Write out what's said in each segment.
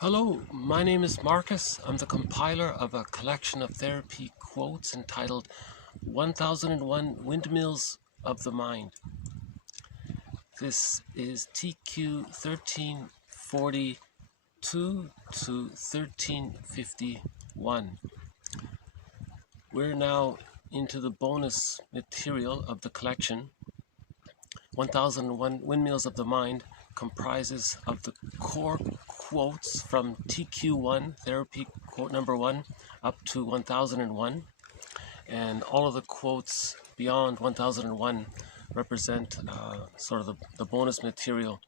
Hello, my name is Marcus. I'm the compiler of a collection of therapy quotes entitled 1001 Windmills of the Mind. This is TQ 1342 to 1351. We're now into the bonus material of the collection. 1001 Windmills of the Mind comprises of the core quotes from TQ1, therapy quote number 1, up to 1001, and all of the quotes beyond 1001 represent sort of the bonus material.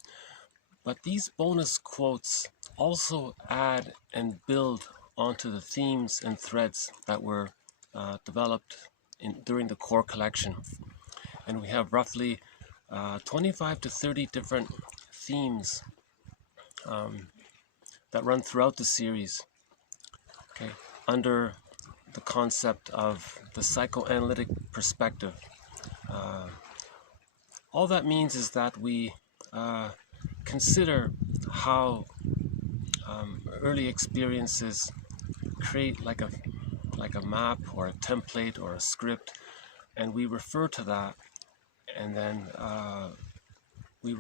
But these bonus quotes also add and build onto the themes and threads that were developed during the core collection. And we have roughly 25 to 30 different themes that run throughout the series, okay, under the concept of the psychoanalytic perspective. All that means is that we consider how early experiences create like a map or a template or a script, and we refer to that, and then we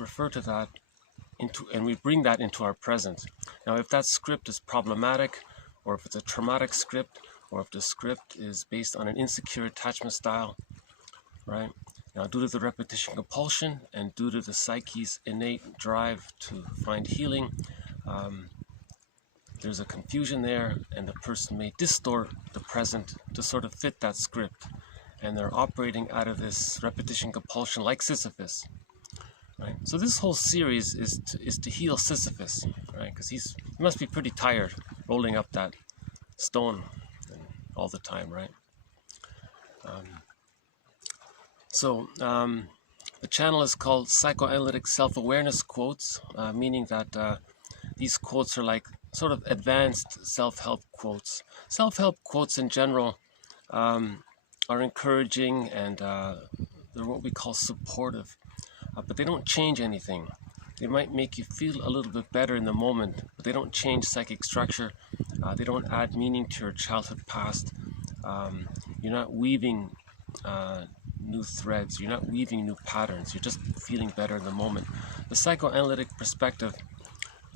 bring that into our present. Now, if that script is problematic, or if it's a traumatic script, or if the script is based on an insecure attachment style, right? Now, due to the repetition compulsion and due to the psyche's innate drive to find healing, there's a confusion there, and the person may distort the present to sort of fit that script, and they're operating out of this repetition compulsion like Sisyphus. Right. So this whole series is to heal Sisyphus, right? Because he must be pretty tired rolling up that stone all the time, right? The channel is called Psychoanalytic Self-Awareness Quotes, meaning that these quotes are like sort of advanced self-help quotes. Self-help quotes in general are encouraging, and they're what we call supportive. But they don't change anything. They might make you feel a little bit better in the moment, but they don't change psychic structure. They don't add meaning to your childhood past. You're not weaving new threads. You're not weaving new patterns. You're just feeling better in the moment. The psychoanalytic perspective,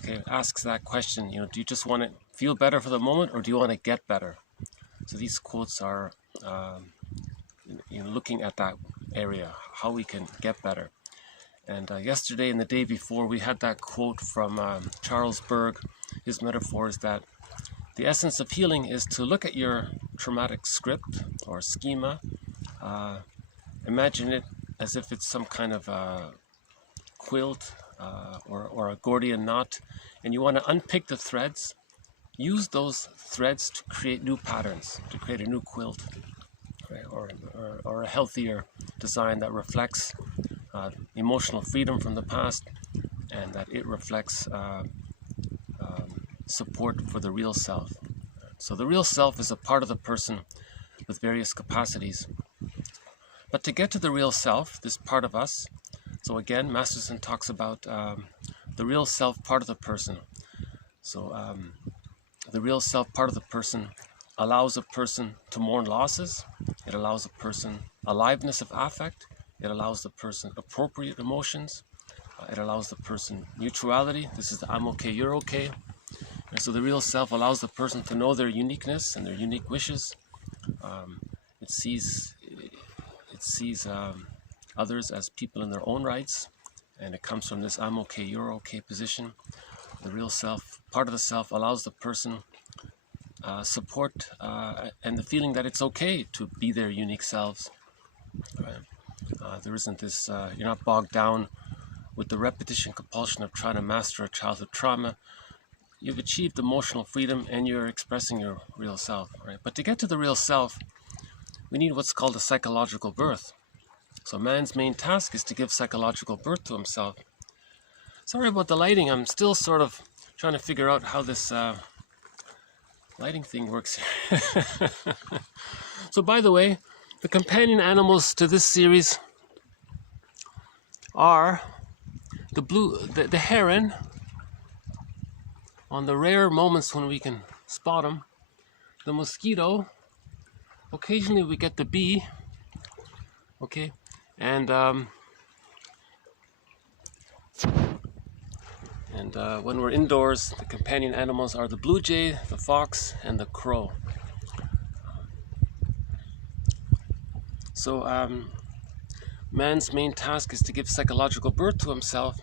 okay, asks that question. Do you just want to feel better for the moment, or do you want to get better? So these quotes are looking at that area, how we can get better. And yesterday and the day before, we had that quote from Charles Berg. His metaphor is that the essence of healing is to look at your traumatic script or schema, imagine it as if it's some kind of a quilt or a Gordian knot, and you want to unpick the threads, use those threads to create new patterns, to create a new quilt, right? or a healthier design that reflects emotional freedom from the past, and that it reflects support for the real self. So the real self is a part of the person with various capacities. But to get to the real self, this part of us, so again, Masterson talks about the real self part of the person. So the real self part of the person allows a person to mourn losses. It allows a person aliveness of affect. It allows the person appropriate emotions. It allows the person neutrality. This is the I'm okay, you're okay. And so the real self allows the person to know their uniqueness and their unique wishes. It sees others as people in their own rights, and it comes from this I'm okay, you're okay position. The real self, part of the self, allows the person support and the feeling that it's okay to be their unique selves. Right? There isn't this, you're not bogged down with the repetition compulsion of trying to master a childhood trauma. You've achieved emotional freedom and you're expressing your real self, right? But to get to the real self, we need what's called a psychological birth. So man's main task is to give psychological birth to himself. Sorry about the lighting. I'm still sort of trying to figure out how this lighting thing works here. So by the way, the companion animals to this series are the heron, on the rare moments when we can spot them, the mosquito, occasionally we get the bee, okay, and when we're indoors, the companion animals are the blue jay, the fox, and the crow. So man's main task is to give psychological birth to himself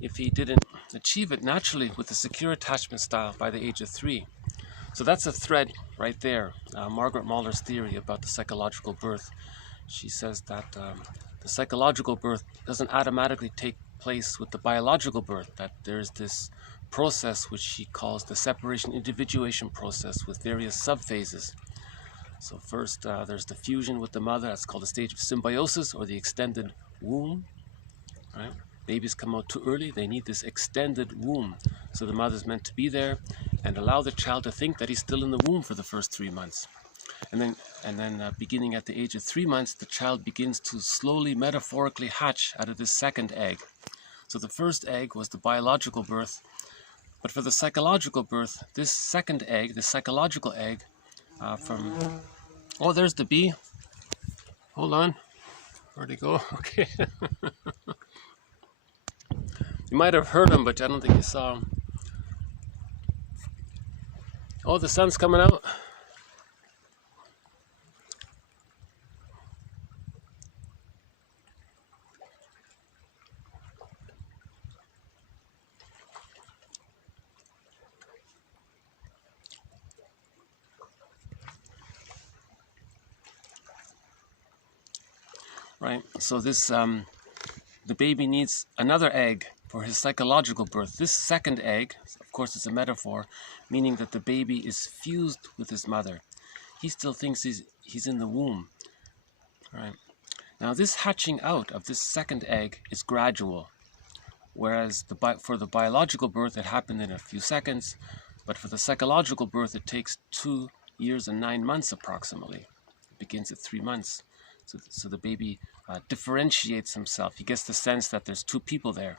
if he didn't achieve it naturally with the secure attachment style by the age of 3. So that's a thread right there. Margaret Mahler's theory about the psychological birth. She says that the psychological birth doesn't automatically take place with the biological birth, that there's this process which she calls the separation individuation process with various subphases. So first there's the fusion with the mother, that's called the stage of symbiosis or the extended womb, right? Babies come out too early, they need this extended womb. So the mother's meant to be there and allow the child to think that he's still in the womb for the first 3 months. And then beginning at the age of 3 months, the child begins to slowly metaphorically hatch out of this second egg. So the first egg was the biological birth, but for the psychological birth, this second egg, the psychological egg, oh, there's the bee. Hold on. Where'd he go? Okay. You might have heard him, but I don't think you saw him. Oh, the sun's coming out. Right, so this, the baby needs another egg for his psychological birth. This second egg, of course it's a metaphor, meaning that the baby is fused with his mother. He still thinks he's in the womb. Right. Now this hatching out of this second egg is gradual, whereas for the biological birth it happened in a few seconds, but for the psychological birth it takes 2 years and 9 months approximately. It begins at 3 months. So the baby differentiates himself. He gets the sense that there's two people there,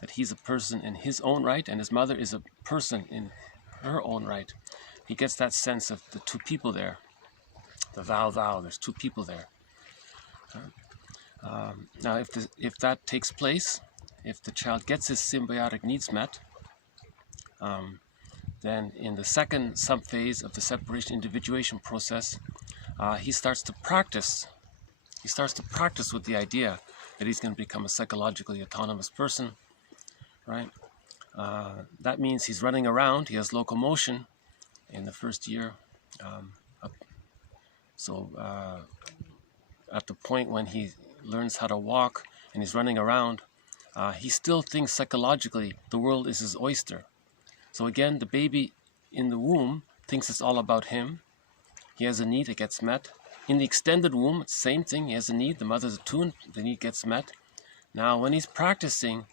that he's a person in his own right and his mother is a person in her own right. He gets that sense of the two people there. The thou, there's two people there. Now if that takes place, if the child gets his symbiotic needs met, then in the second subphase of the separation individuation process, he starts to practice. He starts to practice with the idea that he's going to become a psychologically autonomous person, right? That means he's running around, he has locomotion in the first year. At the point when he learns how to walk and he's running around, he still thinks psychologically the world is his oyster. So again, the baby in the womb thinks it's all about him. He has a need that gets met. In the extended womb, it's the same thing. He has a need. The mother's attuned. The need gets met. Now, when he's practicing,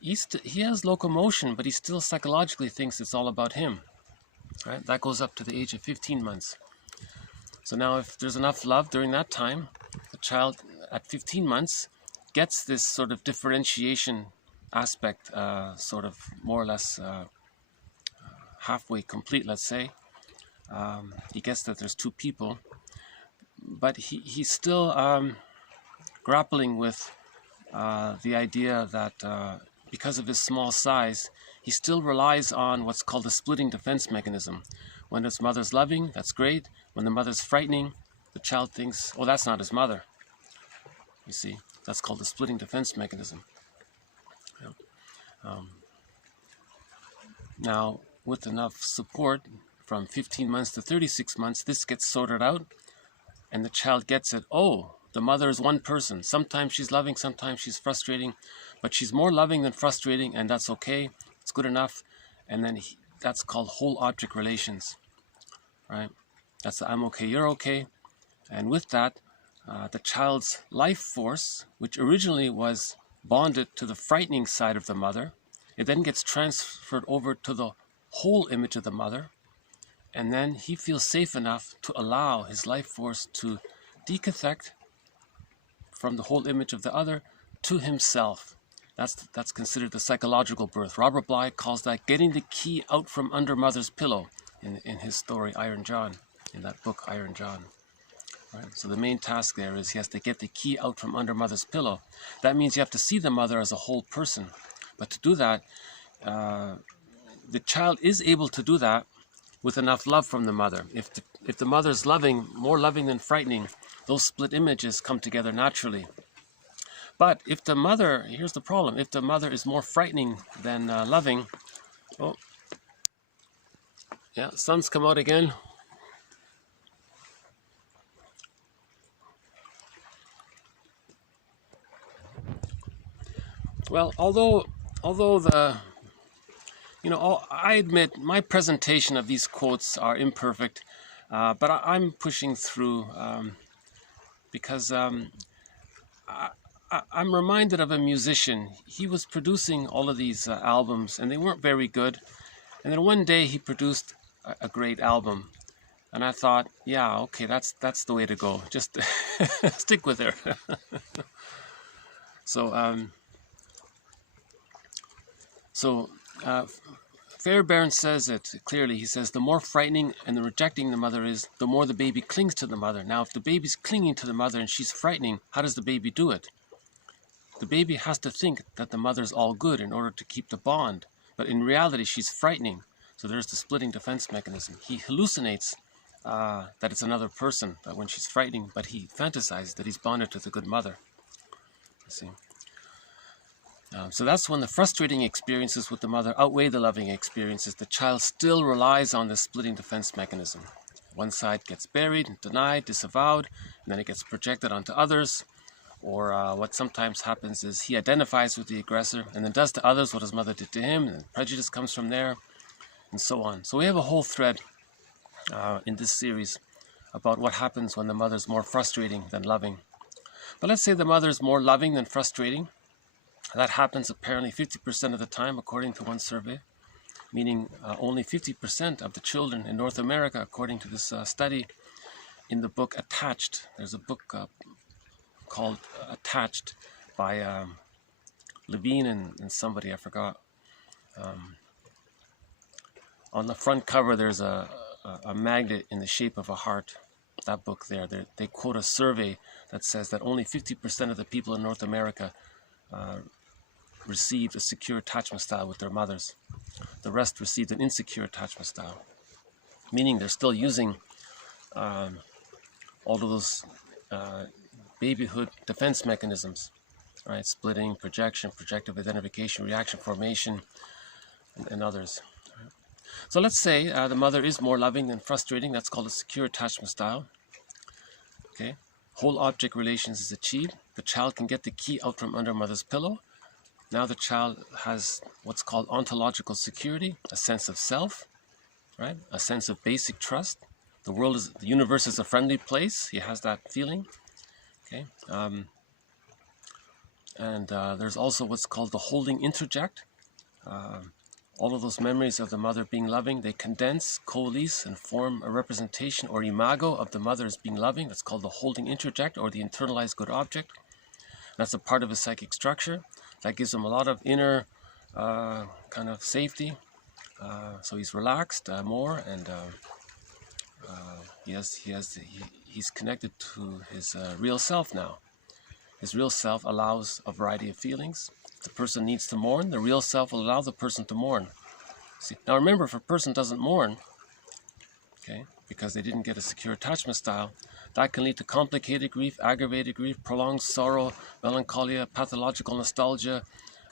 he has locomotion, but he still psychologically thinks it's all about him. Right? That goes up to the age of 15 months. So now, if there's enough love during that time, the child at 15 months gets this sort of differentiation aspect, sort of more or less halfway complete, let's say. He gets that there's two people. But he's still grappling with the idea that because of his small size, he still relies on what's called the splitting defense mechanism. When his mother's loving, that's great. When the mother's frightening, the child thinks, oh, that's not his mother. You see, that's called the splitting defense mechanism. Yeah. Now, with enough support, from 15 months to 36 months, this gets sorted out. And the child gets it. Oh, the mother is one person. Sometimes she's loving, sometimes she's frustrating, but she's more loving than frustrating, and that's okay. It's good enough. And then that's called whole object relations, right? That's the I'm okay, you're okay. And with that, the child's life force, which originally was bonded to the frightening side of the mother, it then gets transferred over to the whole image of the mother. And then he feels safe enough to allow his life force to decathect from the whole image of the other to himself. That's considered the psychological birth. Robert Bly calls that getting the key out from under mother's pillow in his story Iron John, in that book Iron John. Right? So the main task there is he has to get the key out from under mother's pillow. That means you have to see the mother as a whole person. But to do that, the child is able to do that with enough love from the mother. If the mother's loving, more loving than frightening, those split images come together naturally. But if the mother, here's the problem, if the mother is more frightening than loving, oh, yeah, sun's come out again. Well, although I admit my presentation of these quotes are imperfect, but I'm pushing through because I'm reminded of a musician. He was producing all of these albums, and they weren't very good. And then one day he produced a great album, and I thought, yeah, okay, that's the way to go. Just stick with it. So Fairbairn says it clearly. He says, the more frightening and the rejecting the mother is, the more the baby clings to the mother. Now, if the baby's clinging to the mother and she's frightening, how does the baby do it? The baby has to think that the mother's all good in order to keep the bond. But in reality, she's frightening. So there's the splitting defense mechanism. He hallucinates that it's another person, that when she's frightening, but he fantasizes that he's bonded to the good mother. You see? So that's when the frustrating experiences with the mother outweigh the loving experiences. The child still relies on this splitting defense mechanism. One side gets buried, denied, disavowed, and then it gets projected onto others. Or what sometimes happens is he identifies with the aggressor and then does to others what his mother did to him, and prejudice comes from there, and so on. So we have a whole thread in this series about what happens when the mother's more frustrating than loving. But let's say the mother's more loving than frustrating. That happens apparently 50% of the time, according to one survey, meaning only 50% of the children in North America, according to this study, in the book Attached. There's a book called Attached by Levine and somebody, I forgot. On the front cover, there's a magnet in the shape of a heart. That book there, they quote a survey that says that only 50% of the people in North America received a secure attachment style with their mothers. The rest received an insecure attachment style, meaning they're still using all of those babyhood defense mechanisms, right? Splitting, projection, projective identification, reaction formation, and others. So let's say the mother is more loving than frustrating. That's called a secure attachment style. Okay, whole object relations is achieved. The child can get the key out from under mother's pillow. Now the child has what's called ontological security, a sense of self, right? A sense of basic trust. The universe is a friendly place. He has that feeling. Okay, there's also what's called the holding introject. All of those memories of the mother being loving, they condense, coalesce, and form a representation or imago of the mother as being loving. That's called the holding introject, or the internalized good object. That's a part of his psychic structure. That gives him a lot of inner kind of safety. So he's relaxed more, and he's connected to his real self now. His real self allows a variety of feelings. If the person needs to mourn, the real self will allow the person to mourn. See, now remember, if a person doesn't mourn, okay, because they didn't get a secure attachment style, that can lead to complicated grief, aggravated grief, prolonged sorrow, melancholia, pathological nostalgia,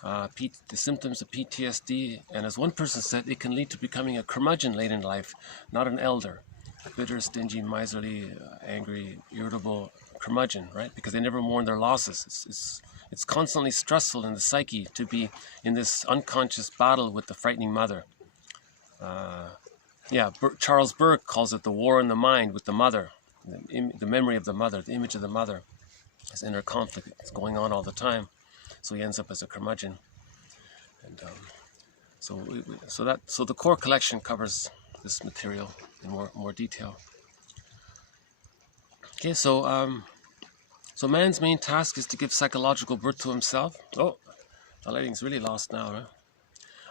the symptoms of PTSD, and as one person said, it can lead to becoming a curmudgeon late in life, not an elder. Bitter, stingy, miserly, angry, irritable curmudgeon, right? Because they never mourn their losses. It's constantly stressful in the psyche to be in this unconscious battle with the frightening mother. Charles Burke calls it the war in the mind with the mother, the memory of the mother, the image of the mother. This inner conflict is going on all the time, so he ends up as a curmudgeon. And so the core collection covers this material in more detail. Okay, so man's main task is to give psychological birth to himself. Oh, The lighting's really lost now, huh?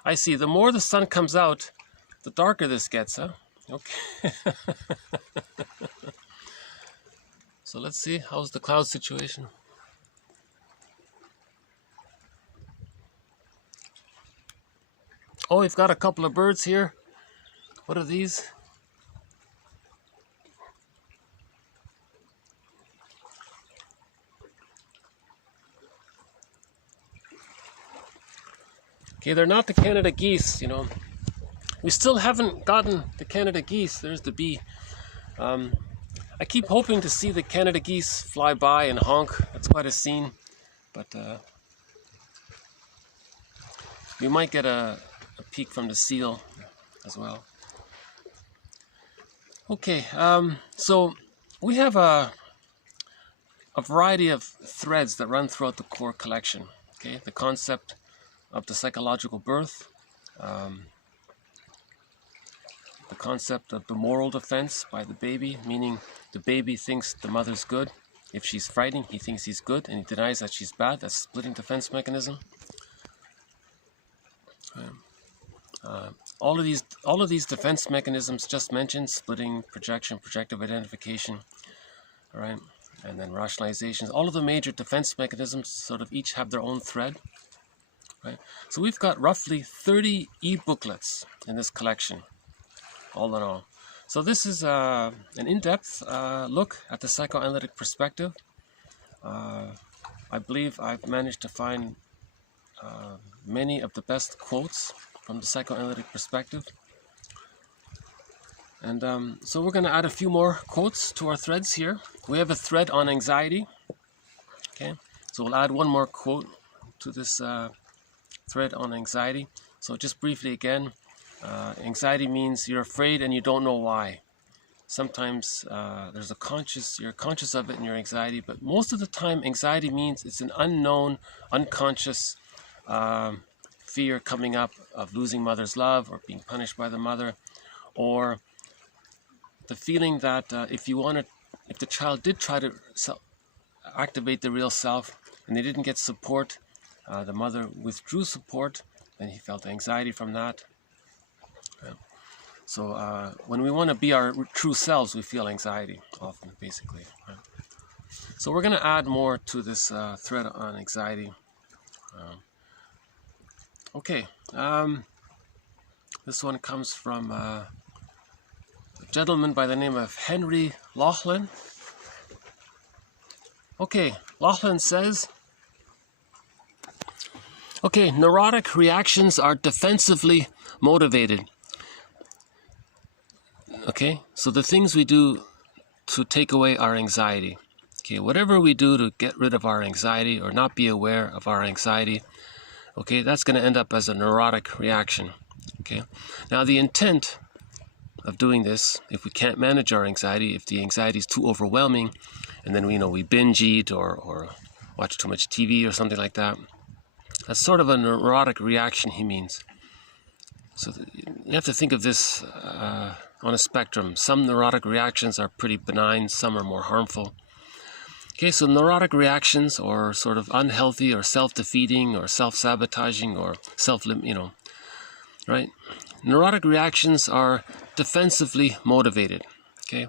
I see. The more the sun comes out, the darker this gets, huh? Okay. So let's see. How's the cloud situation? Oh, we've got a couple of birds here. What are these? Okay, they're not the Canada geese, you know. We still haven't gotten the Canada geese. There's the bee. I keep hoping to see the Canada geese fly by and honk. That's quite a scene. But we might get a peek from the seal as well. Okay, so we have a variety of threads that run throughout the core collection. Okay, the concept of the psychological birth, the concept of the moral defense by the baby, meaning the baby thinks the mother's good. If she's fighting, he thinks he's good, and he denies that she's bad. That's a splitting defense mechanism. All of these defense mechanisms just mentioned, splitting, projection, projective identification, all right, and then rationalizations. All of the major defense mechanisms sort of each have their own thread. Right. So we've got roughly 30 e-booklets in this collection, all in all. So this is an in-depth look at the psychoanalytic perspective. I believe I've managed to find many of the best quotes from the psychoanalytic perspective. And so we're going to add a few more quotes to our threads here. We have a thread on anxiety. Okay, so we'll add one more quote to this thread on anxiety. So just briefly again, anxiety means you're afraid and you don't know why. Sometimes there's you're conscious of it in your anxiety, but most of the time anxiety means it's an unknown, unconscious fear coming up of losing mother's love or being punished by the mother, or the feeling that if the child did try to activate the real self and they didn't get support, the mother withdrew support, and he felt anxiety from that. Yeah. So when we want to be our true selves, we feel anxiety often, basically. Right? So we're going to add more to this thread on anxiety. Okay, this one comes from a gentleman by the name of Henry Laughlin. Okay, Laughlin says, okay, neurotic reactions are defensively motivated. Okay, so the things we do to take away our anxiety. Okay, whatever we do to get rid of our anxiety or not be aware of our anxiety, okay, that's going to end up as a neurotic reaction. Okay, now the intent of doing this, if we can't manage our anxiety, if the anxiety is too overwhelming, and then we binge eat or watch too much TV or something like that, that's sort of a neurotic reaction, he means. So you have to think of this on a spectrum. Some neurotic reactions are pretty benign, some are more harmful. Okay, so neurotic reactions, or sort of unhealthy or self-defeating or self-sabotaging or right? Neurotic reactions are defensively motivated. Okay,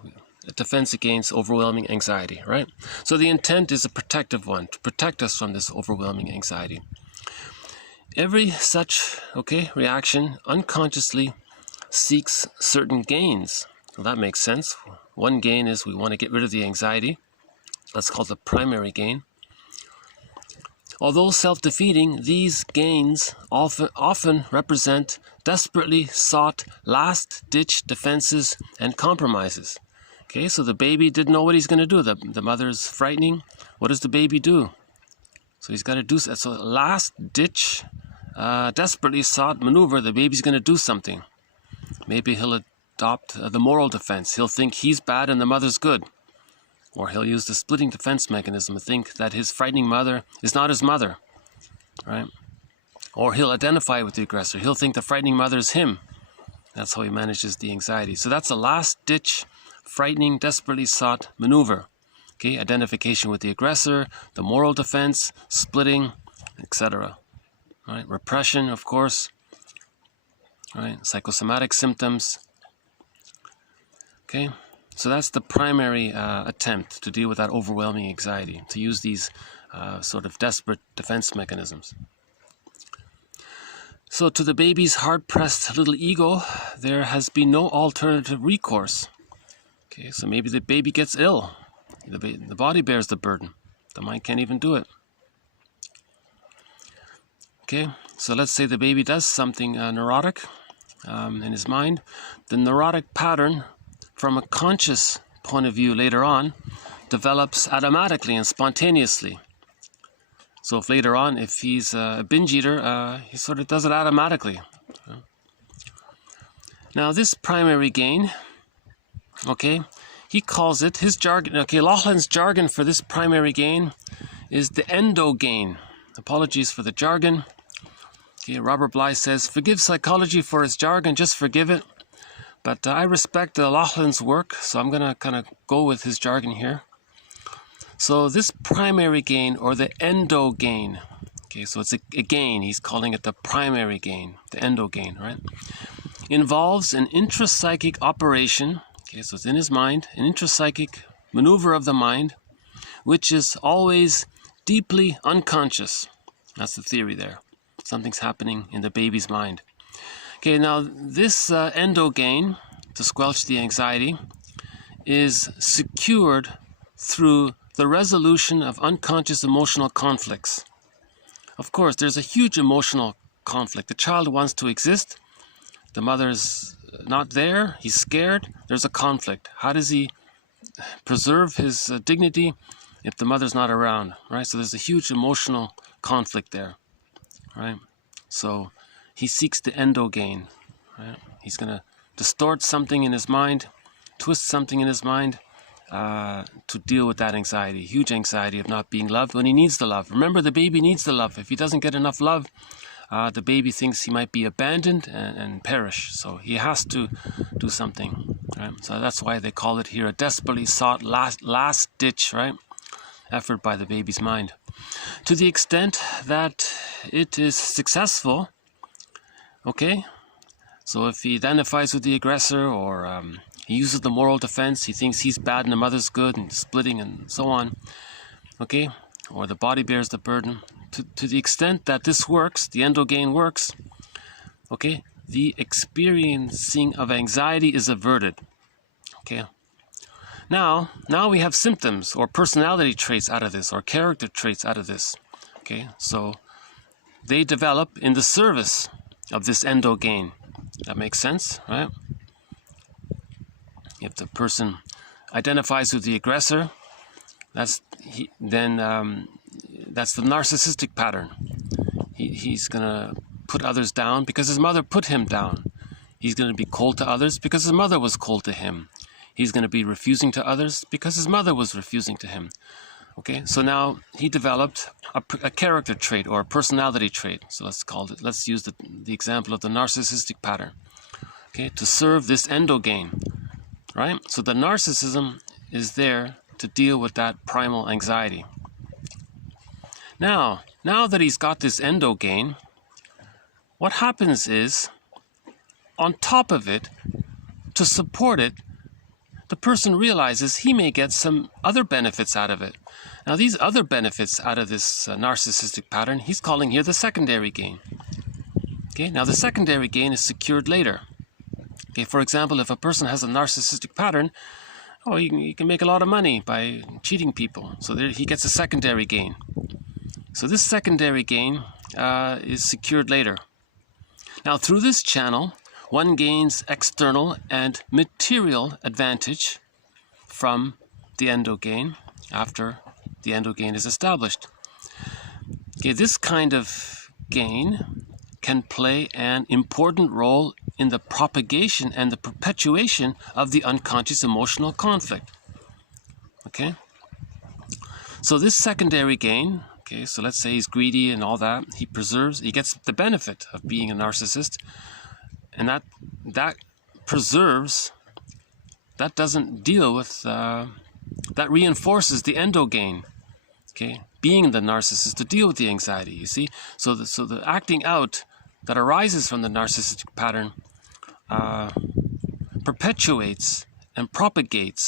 a defense against overwhelming anxiety, right? So the intent is a protective one, to protect us from this overwhelming anxiety. Every such, reaction unconsciously seeks certain gains. Well, that makes sense. One gain is we want to get rid of the anxiety. That's called the primary gain. Although self-defeating, these gains often represent desperately sought last-ditch defenses and compromises. Okay, so the baby didn't know what he's going to do. The mother's frightening. What does the baby do? So he's got to do so. Last-ditch, desperately sought maneuver. The baby's going to do something. Maybe he'll adopt the moral defense. He'll think he's bad and the mother's good. Or he'll use the splitting defense mechanism to think that his frightening mother is not his mother, right? Or he'll identify with the aggressor. He'll think the frightening mother is him. That's how he manages the anxiety. So that's a last-ditch, frightening, desperately sought maneuver. Okay, identification with the aggressor, the moral defense, splitting, etc. right? Repression, of course, right? Psychosomatic symptoms. Okay, so that's the primary attempt to deal with that overwhelming anxiety, to use these sort of desperate defense mechanisms. So to the baby's hard-pressed little ego, there has been no alternative recourse. Okay, so maybe the baby gets ill. The body bears the burden. The mind can't even do it. Okay, so let's say the baby does something neurotic in his mind. The neurotic pattern, from a conscious point of view later on, develops automatically and spontaneously. So if later on, if he's a binge eater, he sort of does it automatically. Now this primary gain, okay, he calls it, his jargon, okay, Laughlin's jargon for this primary gain is the endogain. Apologies for the jargon. Okay, Robert Bly says, forgive psychology for its jargon, just forgive it. But I respect Laughlin's work, so I'm going to kind of go with his jargon here. So this primary gain, or the endogain, okay, so it's a gain, he's calling it the primary gain, the endogain, right? Involves an intrapsychic operation, okay, so it's in his mind, an intrapsychic maneuver of the mind, which is always deeply unconscious. That's the theory there. Something's happening in the baby's mind. Okay, now this endogain, to squelch the anxiety, is secured through the resolution of unconscious emotional conflicts. Of course, there's a huge emotional conflict. The child wants to exist. The mother's not there. He's scared. There's a conflict. How does he preserve his dignity if the mother's not around, right? So there's a huge emotional conflict there, right? So he seeks the endogain, right? He's going to distort something in his mind, twist something in his mind, to deal with that anxiety, huge anxiety of not being loved when he needs the love. Remember, the baby needs the love. If he doesn't get enough love, the baby thinks he might be abandoned and perish. So he has to do something, right? So that's why they call it here a desperately sought last ditch, right? Effort by the baby's mind. To the extent that it is successful, okay? So if he identifies with the aggressor, or he uses the moral defense, he thinks he's bad and the mother's good, and splitting and so on, okay? Or the body bears the burden. To the extent that this works, the endogain works, okay? The experiencing of anxiety is averted, okay? Now we have symptoms or personality traits out of this, or character traits out of this, okay? So they develop in the service of this endogain. That makes sense, right? If the person identifies with the aggressor, that's the narcissistic pattern. He's going to put others down because his mother put him down. He's going to be cold to others because his mother was cold to him. He's going to be refusing to others because his mother was refusing to him. Okay, so now he developed a character trait or a personality trait. So let's use the example of the narcissistic pattern. Okay, to serve this endogain, right? So the narcissism is there to deal with that primal anxiety. Now that he's got this endogain, what happens is, on top of it, to support it, the person realizes he may get some other benefits out of it. Now these other benefits out of this narcissistic pattern, he's calling here the secondary gain. Okay, now the secondary gain is secured later. Okay, for example, if a person has a narcissistic pattern, he can make a lot of money by cheating people. So there, he gets a secondary gain. So this secondary gain is secured later. Now through this channel, one gains external and material advantage from the endogain after the endogain is established. Okay, this kind of gain can play an important role in the propagation and the perpetuation of the unconscious emotional conflict. Okay? So this secondary gain, okay, so let's say he's greedy and all that, he gets the benefit of being a narcissist, and that preserves, that doesn't deal with, that reinforces the endogain. Okay? being the narcissist to deal with the anxiety, you see. So the acting out that arises from the narcissistic pattern perpetuates and propagates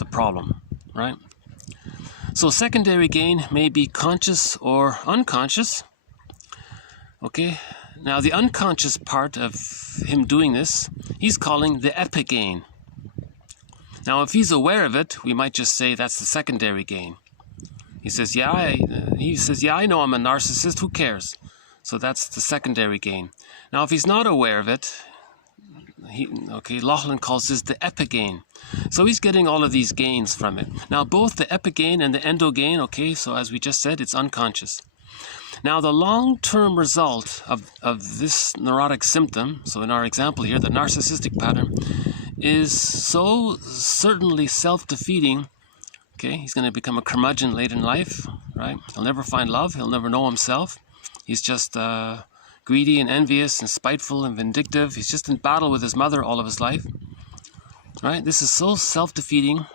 the problem, right? So secondary gain may be conscious or unconscious. Okay, now the unconscious part of him doing this, he's calling the epigain. Now if he's aware of it, we might just say that's the secondary gain. He says, yeah, I know I'm a narcissist, who cares? So that's the secondary gain. Now if he's not aware of it, Laughlin calls this the epigain. So he's getting all of these gains from it. Now both the epigain and the endogain, okay, so as we just said, it's unconscious. Now the long-term result of this neurotic symptom, so in our example here, the narcissistic pattern, is so certainly self-defeating. Okay, he's going to become a curmudgeon late in life, right? He'll never find love, he'll never know himself. He's just greedy and envious and spiteful and vindictive. He's just in battle with his mother all of his life, right? This is so self-defeating.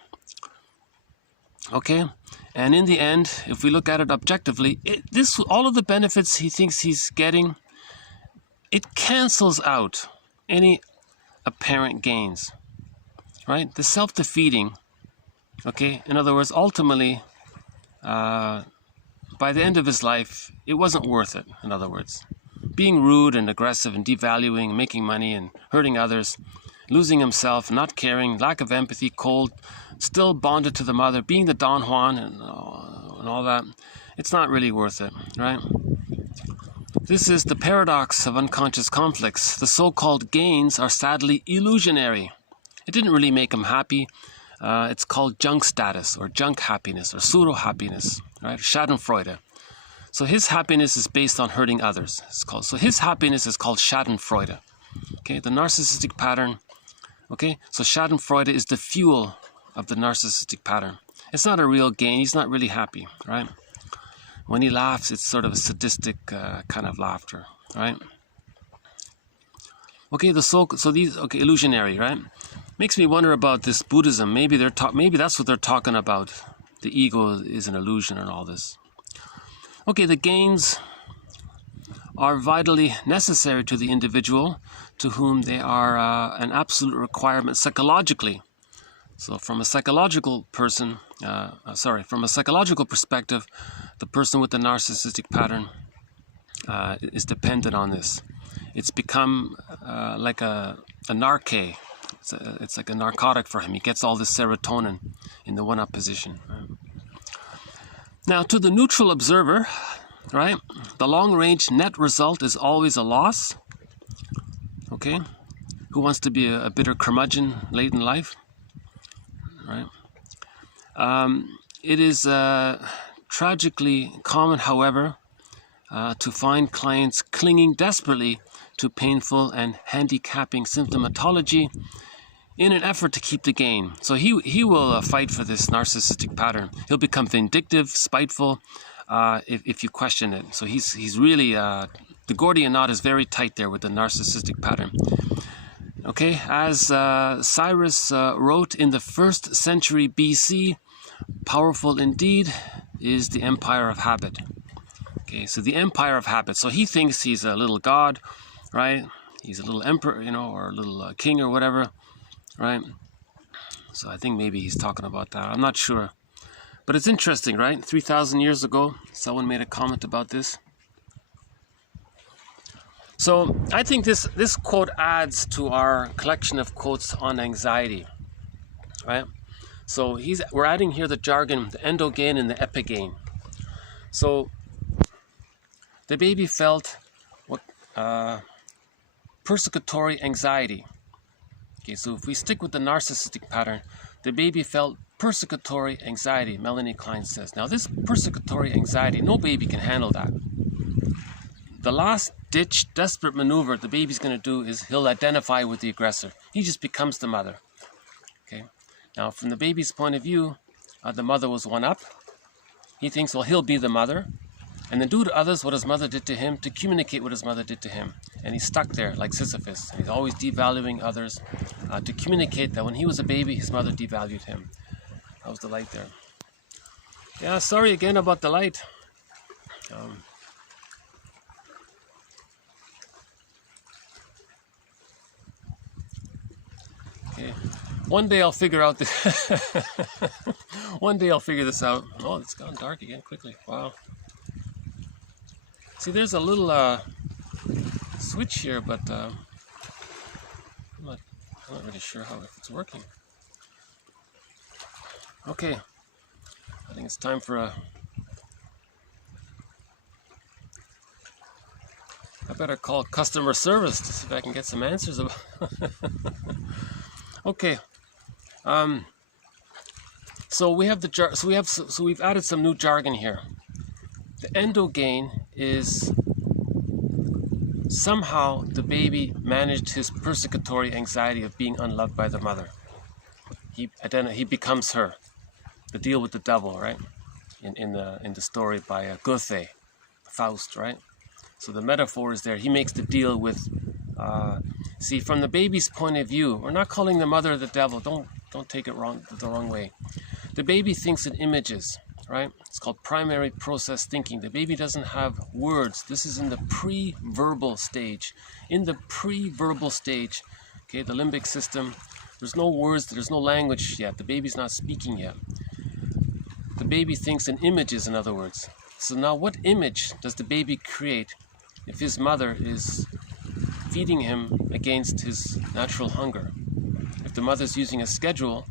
Okay, and in the end, if we look at it objectively, all of the benefits he thinks he's getting, it cancels out any apparent gains, right? The self-defeating, okay, in other words, ultimately, by the end of his life, it wasn't worth it, in other words. Being rude and aggressive and devaluing, making money and hurting others, losing himself, not caring, lack of empathy, cold, still bonded to the mother, being the Don Juan and all that, it's not really worth it, right? This is the paradox of unconscious conflicts. The so-called gains are sadly illusionary. It didn't really make him happy. It's called junk status or junk happiness or pseudo-happiness, right? Schadenfreude. So his happiness is based on hurting others. So his happiness is called Schadenfreude. Okay, the narcissistic pattern. Okay, so Schadenfreude is the fuel of the narcissistic pattern. It's not a real gain. He's not really happy, right? When he laughs, it's sort of a sadistic kind of laughter, right? Okay, illusionary, right? Makes me wonder about this Buddhism. Maybe that's what they're talking about. The ego is an illusion and all this. Okay, the gains are vitally necessary to the individual, to whom they are an absolute requirement psychologically. So from a psychological perspective, the person with the narcissistic pattern is dependent on this. It's become like a narke. It's like a narcotic for him. He gets all this serotonin in the one-up position. Right? Now, to the neutral observer, right, the long-range net result is always a loss. Okay, who wants to be a bitter curmudgeon late in life? Right. It is tragically common, however, to find clients clinging desperately to painful and handicapping symptomatology in an effort to keep the gain. So he will fight for this narcissistic pattern. He'll become vindictive, spiteful, if you question it. So he's really, the Gordian knot is very tight there with the narcissistic pattern. Okay, as Cyrus wrote in the 1st century BC, powerful indeed is the empire of habit. Okay, so the empire of habit. So he thinks he's a little god, right? He's a little emperor, or a little king or whatever, right? So I think maybe he's talking about that. I'm not sure. But it's interesting, right? 3,000 years ago, someone made a comment about this. So I think this quote adds to our collection of quotes on anxiety, right? So we're adding here the jargon, the endogain and the epigain. So the baby felt what persecutory anxiety. Okay, so if we stick with the narcissistic pattern, the baby felt persecutory anxiety, Melanie Klein says. Now this persecutory anxiety, no baby can handle that. The last-ditch desperate maneuver the baby's going to do is he'll identify with the aggressor. He just becomes the mother. Okay. Now, from the baby's point of view, the mother was one up. He thinks, well, he'll be the mother, and then do to others what his mother did to him, to communicate what his mother did to him. And he's stuck there like Sisyphus. He's always devaluing others to communicate that when he was a baby, his mother devalued him. That was the light there. Yeah, sorry again about the light. Okay. One day I'll figure out this. One day I'll figure this out. Oh, it's gone dark again quickly. Wow. See, there's a little switch here, but I'm not really sure if it's working. Okay. I think it's time for a... I better call customer service to see if I can get some answers about... Okay. So we have the we've added some new jargon here. The endogain is somehow the baby managed his persecutory anxiety of being unloved by the mother. He becomes her. The deal with the devil, right? In the story by Goethe, Faust, right? So the metaphor is there. He makes the deal with. See, from the baby's point of view, we're not calling the mother the devil. Don't take it the wrong way. The baby thinks in images, right? It's called primary process thinking. The baby doesn't have words. This is in the pre-verbal stage. In the pre-verbal stage, okay, the limbic system, there's no words, there's no language yet. The baby's not speaking yet. The baby thinks in images, in other words. So now what image does the baby create if his mother is feeding him against his natural hunger? If the mother's using a schedule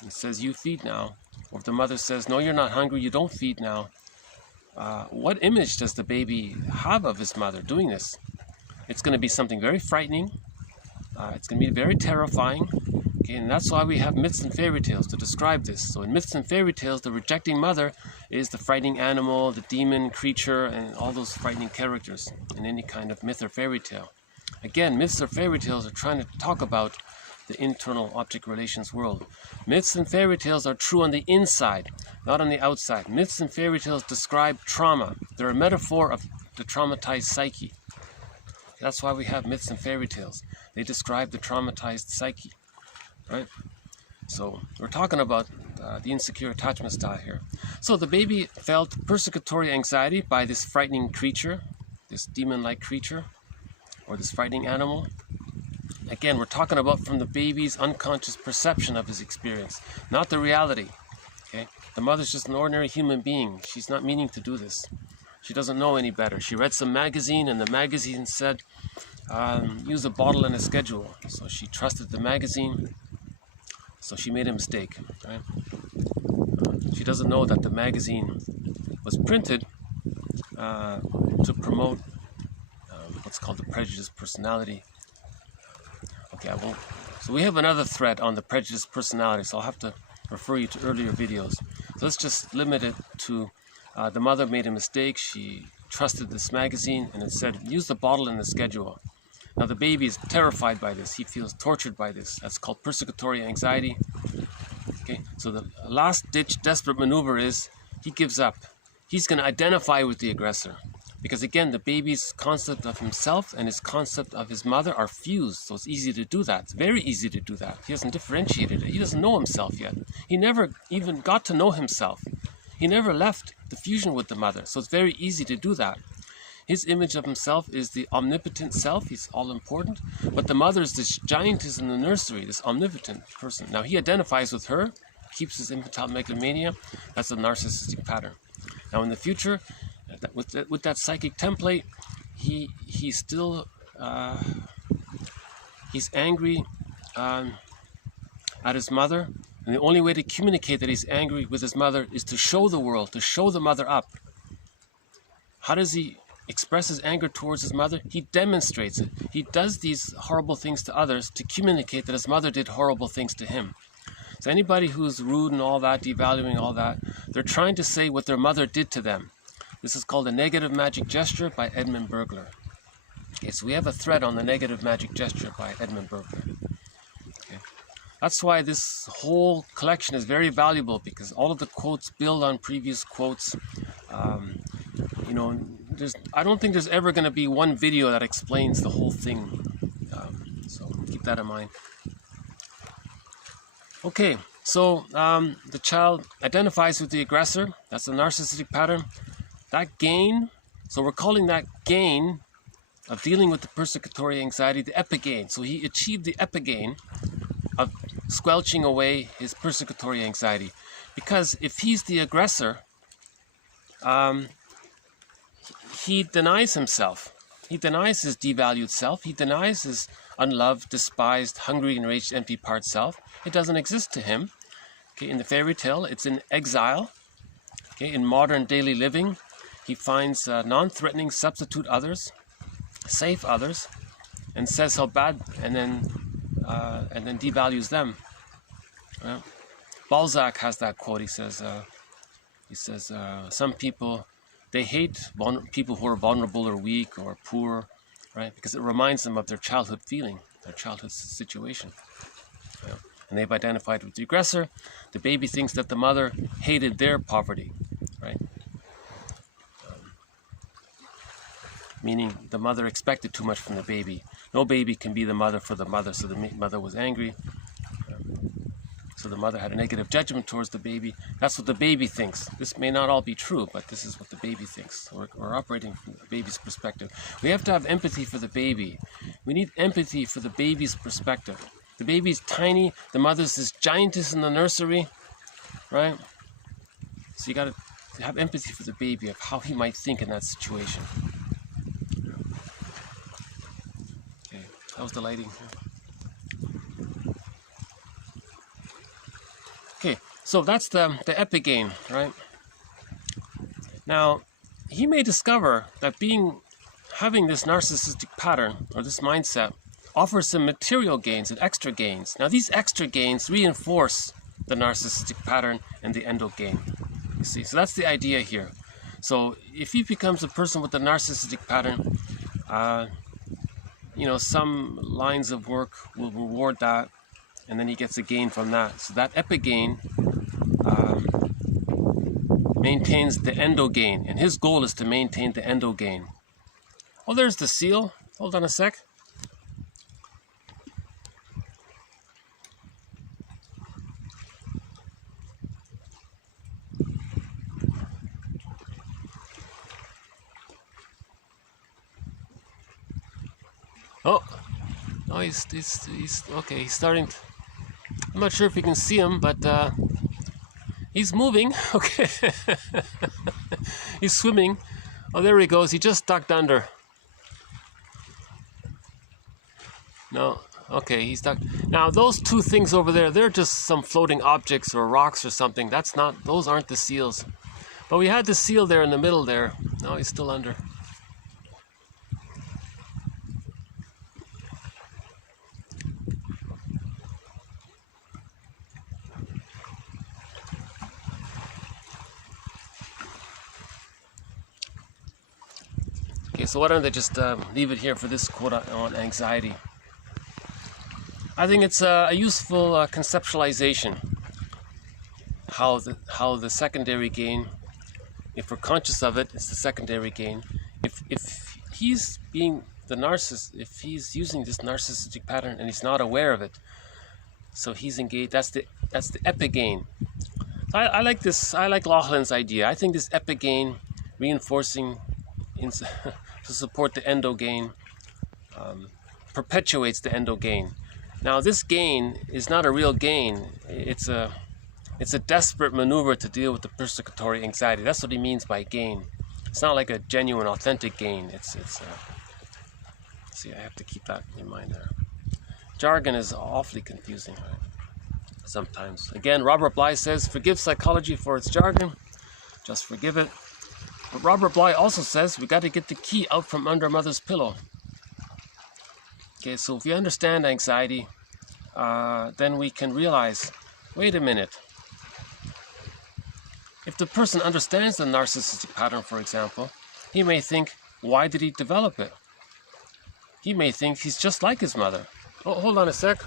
and says, you feed now, or if the mother says, no, you're not hungry, you don't feed now, what image does the baby have of his mother doing this? It's going to be something very frightening. It's going to be very terrifying. Okay, and that's why we have myths and fairy tales to describe this. So in myths and fairy tales, the rejecting mother is the frightening animal, the demon, creature, and all those frightening characters in any kind of myth or fairy tale. Again, myths or fairy tales are trying to talk about the internal object relations world. Myths and fairy tales are true on the inside, not on the outside. Myths and fairy tales describe trauma. They're a metaphor of the traumatized psyche. That's why we have myths and fairy tales. They describe the traumatized psyche, right? So we're talking about the insecure attachment style here. So the baby felt persecutory anxiety by this frightening creature, this demon-like creature, or this frightening animal. Again, we're talking about from the baby's unconscious perception of his experience, not the reality. Okay? The mother's just an ordinary human being. She's not meaning to do this. She doesn't know any better. She read some magazine, and the magazine said, use a bottle and a schedule. So she trusted the magazine, so she made a mistake. Right? She doesn't know that the magazine was printed to promote what's called the prejudiced personality. Okay, I won't. So we have another thread on the prejudiced personality, so I'll have to refer you to earlier videos. So let's just limit it to the mother made a mistake. She trusted this magazine, and it said, use the bottle and the schedule. Now the baby is terrified by this. He feels tortured by this. That's called persecutory anxiety. Okay, so the last-ditch desperate maneuver is he gives up. He's going to identify with the aggressor. Because again, the baby's concept of himself and his concept of his mother are fused. So it's easy to do that. It's very easy to do that. He hasn't differentiated it. He doesn't know himself yet. He never even got to know himself. He never left the fusion with the mother. So it's very easy to do that. His image of himself is the omnipotent self. He's all important. But the mother is this giantess in the nursery, this omnipotent person. Now he identifies with her, keeps his infantile megalomania. That's a narcissistic pattern. Now in the future, with that psychic template, he's still he's angry at his mother, and the only way to communicate that he's angry with his mother is to show the world, to show the mother up. How does he express his anger towards his mother? He demonstrates it. He does these horrible things to others to communicate that his mother did horrible things to him. So anybody who's rude and all that, devaluing all that, they're trying to say what their mother did to them. This is called a negative magic gesture by Edmund Burglar. Okay, so we have a thread on the negative magic gesture by Edmund Burglar. Okay. That's why this whole collection is very valuable, because all of the quotes build on previous quotes. You know, I don't think there's ever going to be one video that explains the whole thing. So keep that in mind. Okay, So the child identifies with the aggressor. That's the narcissistic pattern. That gain, so we're calling that gain of dealing with the persecutory anxiety the epigain. So he achieved the epigain of squelching away his persecutory anxiety. Because if he's the aggressor, he denies himself. He denies his devalued self. He denies his unloved, despised, hungry, enraged, empty part self. It doesn't exist to him. Okay, in the fairy tale, it's in exile. Okay, in modern daily living, he finds non-threatening substitute others, safe others, and says how bad, and then devalues them. Balzac has that quote. He says, some people, they hate people who are vulnerable or weak or poor, right? Because it reminds them of their childhood feeling, their childhood situation. Yeah. And they've identified with the aggressor. The baby thinks that the mother hated their poverty, right? Meaning the mother expected too much from the baby. No baby can be the mother for the mother, so the mother was angry. So the mother had a negative judgment towards the baby. That's what the baby thinks. This may not all be true, but this is what the baby thinks. So we're operating from the baby's perspective. We have to have empathy for the baby. We need empathy for the baby's perspective. The baby's tiny. The mother's this giantess in the nursery, right? So you got to have empathy for the baby of how he might think in that situation. Okay, how's the lighting here? Okay, so that's the epigain, right? Now, he may discover that having this narcissistic pattern or this mindset offers some material gains and extra gains. Now, these extra gains reinforce the narcissistic pattern and the endogain. You see, so that's the idea here. So if he becomes a person with the narcissistic pattern, some lines of work will reward that, and then he gets a gain from that. So that epigain maintains the endogain, and his goal is to maintain the endogain. Oh, there's the seal. Hold on a sec. Oh, he's okay. He's starting to, I'm not sure if you can see him, but he's moving. Okay. He's swimming. Oh, there he goes. He just ducked under. No. Okay, he's ducked. Now, those two things over there, they're just some floating objects or rocks or something. Those aren't the seals. But we had the seal there in the middle there. No, he's still under. Okay, so why don't I just leave it here for this quote on anxiety. I think it's a useful conceptualization. How the secondary gain, if we're conscious of it, it's the secondary gain. If he's being the narcissist, if he's using this narcissistic pattern and he's not aware of it, so he's engaged. That's the epigain. I like this. I like Laughlin's idea. I think this epigain reinforcing to support the endogain perpetuates the endogain. Now, this gain is not a real gain. It's a desperate maneuver to deal with the persecutory anxiety. That's what he means by gain. It's not like a genuine, authentic gain. See, I have to keep that in mind there. Jargon is awfully confusing, right? Sometimes. Again, Robert Bly says, forgive psychology for its jargon. Just forgive it. But Robert Bly also says, we got to get the key out from under mother's pillow. Okay, so if you understand anxiety, then we can realize, wait a minute. If the person understands the narcissistic pattern, for example, he may think, why did he develop it? He may think he's just like his mother. Oh, hold on a sec.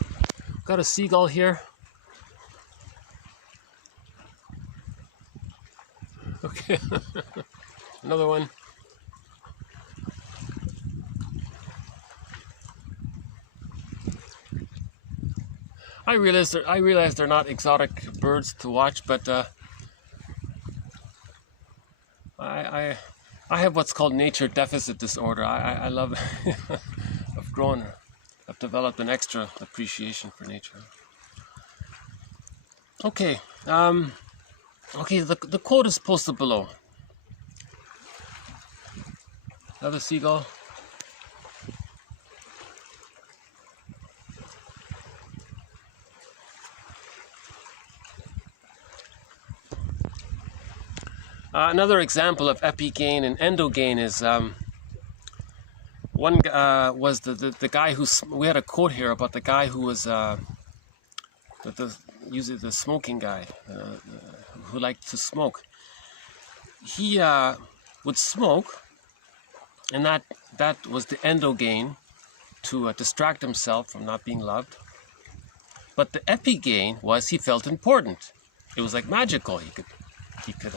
Got a seagull here. Okay. Another one. I realize they're not exotic birds to watch, but I have what's called nature deficit disorder. I love I've developed an extra appreciation for nature. Okay, okay. The quote is posted below. Another seagull. Another example of epigain and endogain is one was the guy who, we had a quote here about the guy who was usually the smoking guy who liked to smoke. He would smoke, and that was the endogain to distract himself from not being loved. But the epigain was he felt important. It was like magical. He could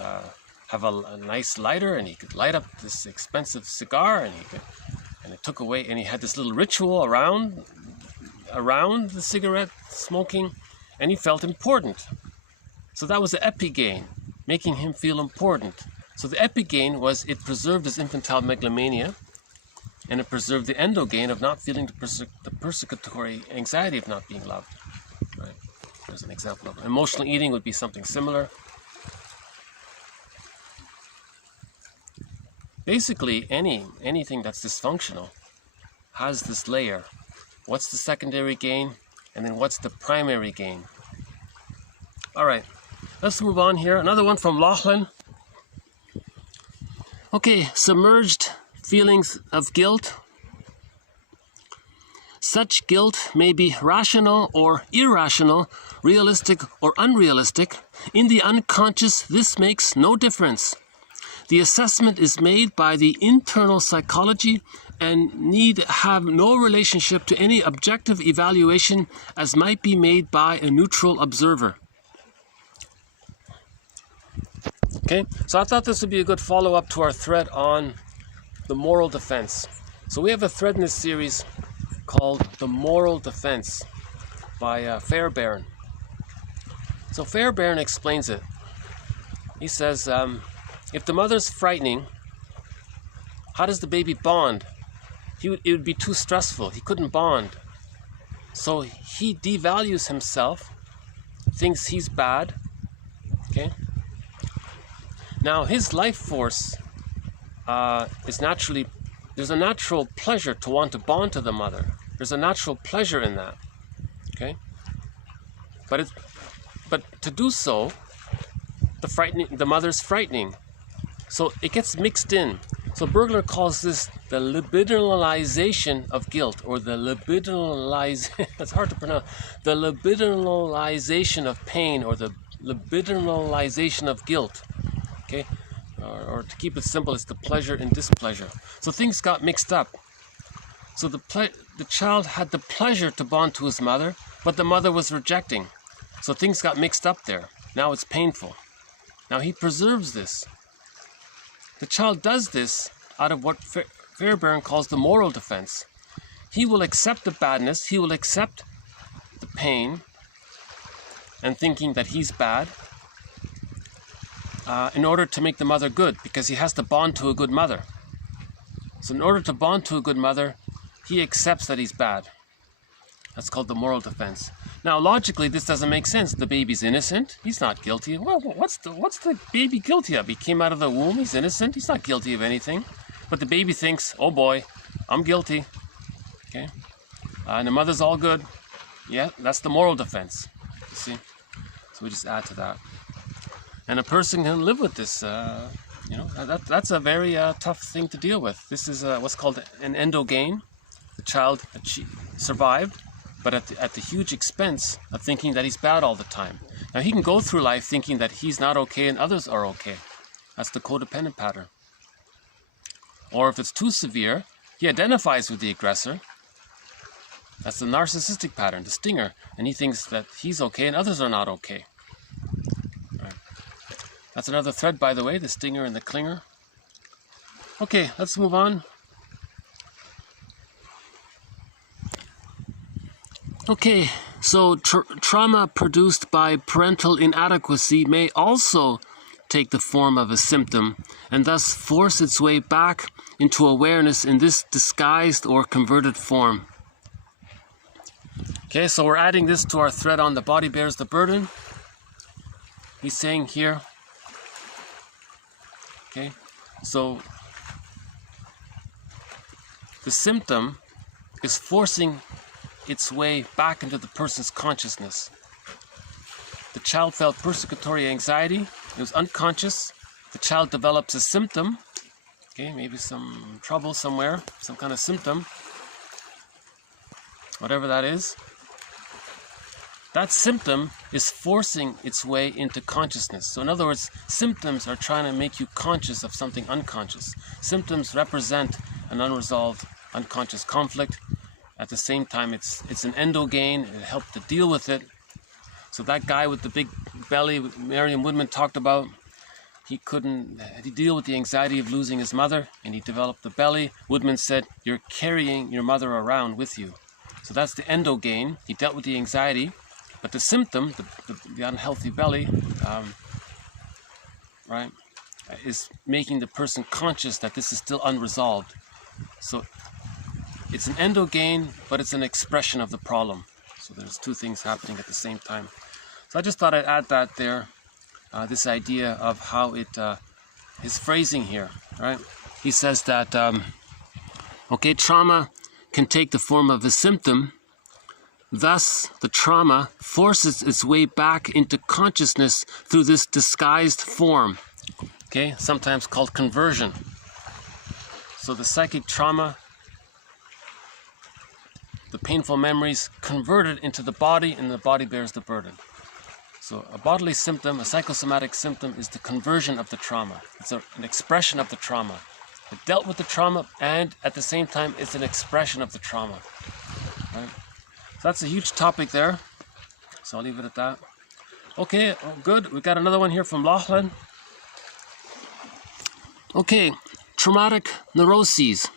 have a nice lighter, and he could light up this expensive cigar, and it took away, and he had this little ritual around the cigarette smoking, and he felt important. So that was the epigain, making him feel important. So the epigain was, it preserved his infantile megalomania, and it preserved the endogain of not feeling the persecutory anxiety of not being loved. Right? There's an example of it. Emotional eating would be something similar. Basically, anything that's dysfunctional has this layer. What's the secondary gain? And then what's the primary gain? All right, let's move on here. Another one from Laughlin. Okay, submerged feelings of guilt. Such guilt may be rational or irrational, realistic or unrealistic. In the unconscious, this makes no difference. The assessment is made by the internal psychology and need have no relationship to any objective evaluation as might be made by a neutral observer. Okay, so I thought this would be a good follow-up to our thread on the moral defense. So we have a thread in this series called The Moral Defense by Fairbairn. So Fairbairn explains it. He says, if the mother's frightening, how does the baby bond? It would be too stressful. He couldn't bond. So he devalues himself, thinks he's bad. Okay? Now his life force is naturally, there's a natural pleasure to want to bond to the mother. There's a natural pleasure in that. Okay? But to do so, the mother's frightening. So it gets mixed in. So Bergler calls this the libidinalization of guilt, or the it's hard to pronounce, the libidinalization of pain, or the libidinalization of guilt. Okay? Or to keep it simple, it's the pleasure and displeasure. So things got mixed up. So the child had the pleasure to bond to his mother, but the mother was rejecting. So things got mixed up there. Now it's painful. Now he preserves this. The child does this out of what Fairbairn calls the moral defense. He will accept the badness, he will accept the pain, and thinking that he's bad, in order to make the mother good, because he has to bond to a good mother. So in order to bond to a good mother, he accepts that he's bad. That's called the moral defense. Now, logically, this doesn't make sense. The baby's innocent. He's not guilty. Well, what's the baby guilty of? He came out of the womb. He's innocent. He's not guilty of anything. But the baby thinks, oh boy, I'm guilty. Okay? And the mother's all good. Yeah, that's the moral defense. You see? So we just add to that. And a person can live with this. That's a very tough thing to deal with. This is what's called an endogain. The child survived, but at the huge expense of thinking that he's bad all the time. Now he can go through life thinking that he's not okay and others are okay. That's the codependent pattern. Or if it's too severe, he identifies with the aggressor. That's the narcissistic pattern, the stinger, and he thinks that he's okay and others are not okay. Right. That's another thread, by the way, the stinger and the clinger. Okay, let's move on. Okay, So trauma produced by parental inadequacy may also take the form of a symptom and thus force its way back into awareness in this disguised or converted form. Okay, so we're adding this to our thread on the body bears the burden. He's saying here, okay, so the symptom is forcing its way back into the person's consciousness. The child felt persecutory anxiety. It was unconscious. The child develops a symptom, okay, maybe some trouble somewhere, some kind of symptom, whatever that is. That symptom is forcing its way into consciousness. So in other words, symptoms are trying to make you conscious of something unconscious. Symptoms represent an unresolved unconscious conflict. At the same time, it's an endogain. It helped to deal with it. So that guy with the big belly, Marion Woodman talked about, he couldn't deal with the anxiety of losing his mother, and he developed the belly. Woodman said, you're carrying your mother around with you. So that's the endogain. He dealt with the anxiety. But the symptom, the unhealthy belly, right, is making the person conscious that this is still unresolved. So it's an endogain, but it's an expression of the problem. So there's two things happening at the same time. So I just thought I'd add that there, this idea of how it, his phrasing here, right? He says that, okay, trauma can take the form of a symptom. Thus, the trauma forces its way back into consciousness through this disguised form, okay, sometimes called conversion. So the psychic trauma, the painful memories converted into the body, and the body bears the burden. So a bodily symptom, a psychosomatic symptom, is the conversion of the trauma. It's an expression of the trauma. It dealt with the trauma, and at the same time, it's an expression of the trauma, right? So that's a huge topic there, so I'll leave it at that. Okay, good. We got another one here from Laughlin. Okay, traumatic neuroses.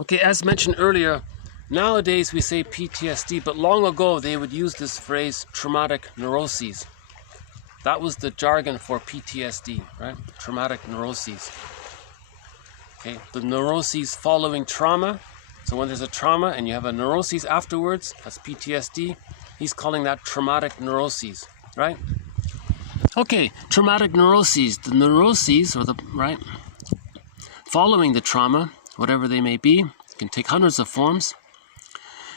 Okay, as mentioned earlier, nowadays we say PTSD, but long ago they would use this phrase traumatic neuroses. That was the jargon for PTSD, right? Traumatic neuroses. Okay, the neuroses following trauma. So when there's a trauma and you have a neuroses afterwards, that's PTSD, he's calling that traumatic neuroses, right? Okay, traumatic neuroses, the neuroses, or the, right, following the trauma, whatever they may be, can take hundreds of forms,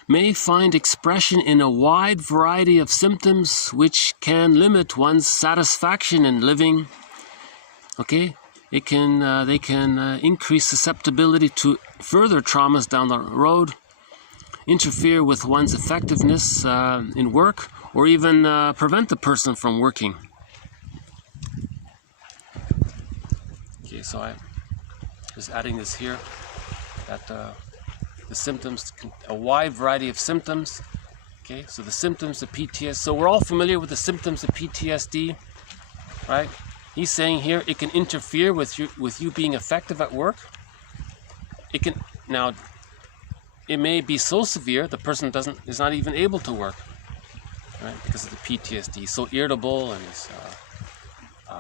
may find expression in a wide variety of symptoms which can limit one's satisfaction in living, okay? They can increase susceptibility to further traumas down the road, interfere with one's effectiveness in work, or even prevent the person from working. Okay, so I'm just adding this here, that the symptoms, a wide variety of symptoms. Okay, so the symptoms of PTSD. So we're all familiar with the symptoms of PTSD, right? He's saying here it can interfere with you being effective at work. It can, now, it may be so severe the person is not even able to work, right? Because of the PTSD. He's so irritable, and he's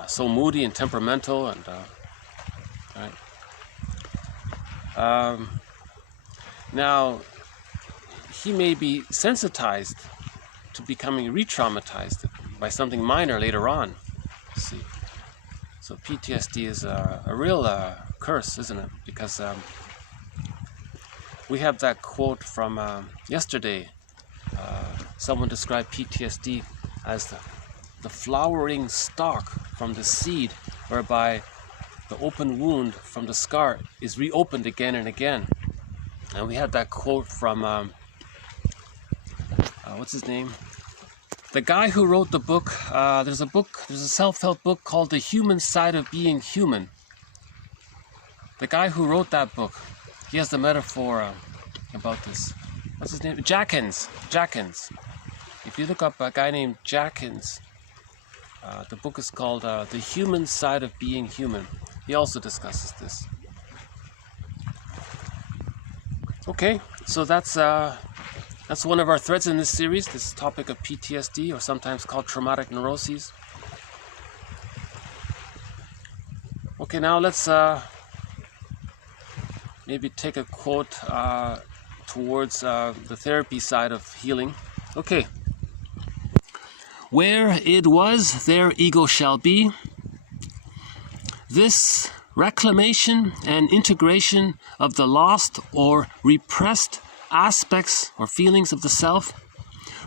so moody and temperamental, and right. Now, he may be sensitized to becoming re-traumatized by something minor later on. See. So PTSD is a real curse, isn't it? Because we have that quote from yesterday. Someone described PTSD as the flowering stalk from the seed, whereby the open wound from the scar is reopened again and again. And we had that quote from, what's his name? The guy who wrote the book, there's a self-help book called The Human Side of Being Human. The guy who wrote that book, he has the metaphor about this. What's his name? Jackins. If you look up a guy named Jackins, the book is called The Human Side of Being Human. He also discusses this. Okay, so that's That's one of our threads in this series, this topic of PTSD, or sometimes called traumatic neuroses. Okay, now let's maybe take a quote towards the therapy side of healing. Okay. Where id was, there ego shall be. This reclamation and integration of the lost or repressed aspects or feelings of the self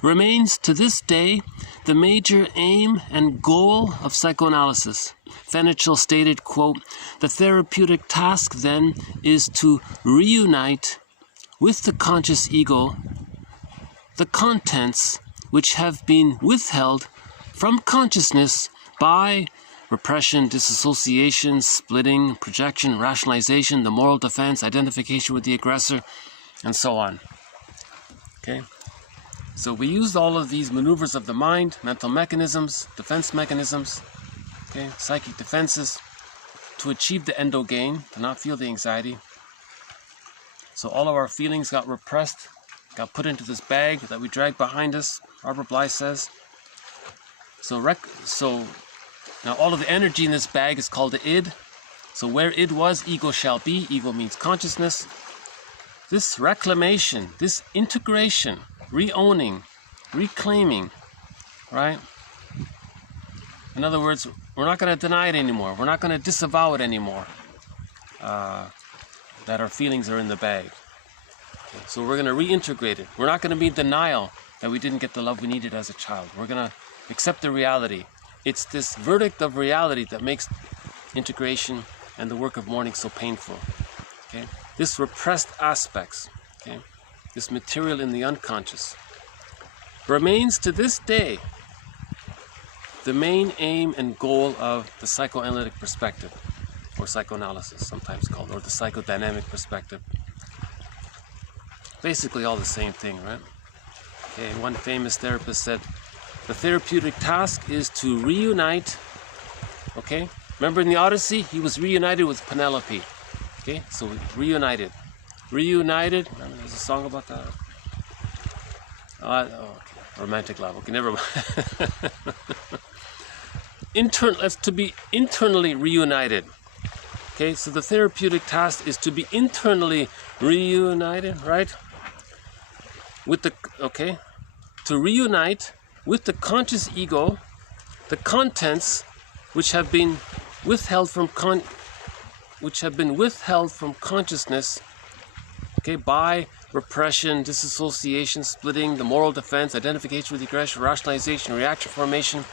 remains to this day the major aim and goal of psychoanalysis. Fenichel stated, quote, "The therapeutic task then is to reunite with the conscious ego the contents which have been withheld from consciousness by repression, disassociation, splitting, projection, rationalization, the moral defense, identification with the aggressor, and so on." Okay? So we used all of these maneuvers of the mind, mental mechanisms, defense mechanisms, okay, psychic defenses, to achieve the endogain, to not feel the anxiety. So all of our feelings got repressed, got put into this bag that we drag behind us, Robert Bly says. So now all of the energy in this bag is called the id. So where id was, ego shall be. Ego means consciousness. This reclamation, this integration, re-owning, reclaiming, right? In other words, we're not going to deny it anymore. We're not going to disavow it anymore, that our feelings are in the bag. Okay, so we're going to reintegrate it. We're not going to be in denial that we didn't get the love we needed as a child. We're going to accept the reality. It's this verdict of reality that makes integration and the work of mourning so painful. Okay? This repressed aspects, okay, this material in the unconscious, remains to this day the main aim and goal of the psychoanalytic perspective, or psychoanalysis sometimes called, or the psychodynamic perspective. Basically all the same thing, right? Okay, one famous therapist said, the therapeutic task is to reunite, okay? Remember in the Odyssey, he was reunited with Penelope, okay? So reunited. Reunited, remember there's a song about that? Romantic love, okay, never mind. To be internally reunited. Okay, so the therapeutic task is to be internally reunited, right? To reunite with the conscious ego, the contents which have been withheld from consciousness, okay, by repression, disassociation, splitting, the moral defense, identification with the aggression, rationalization, reaction formation,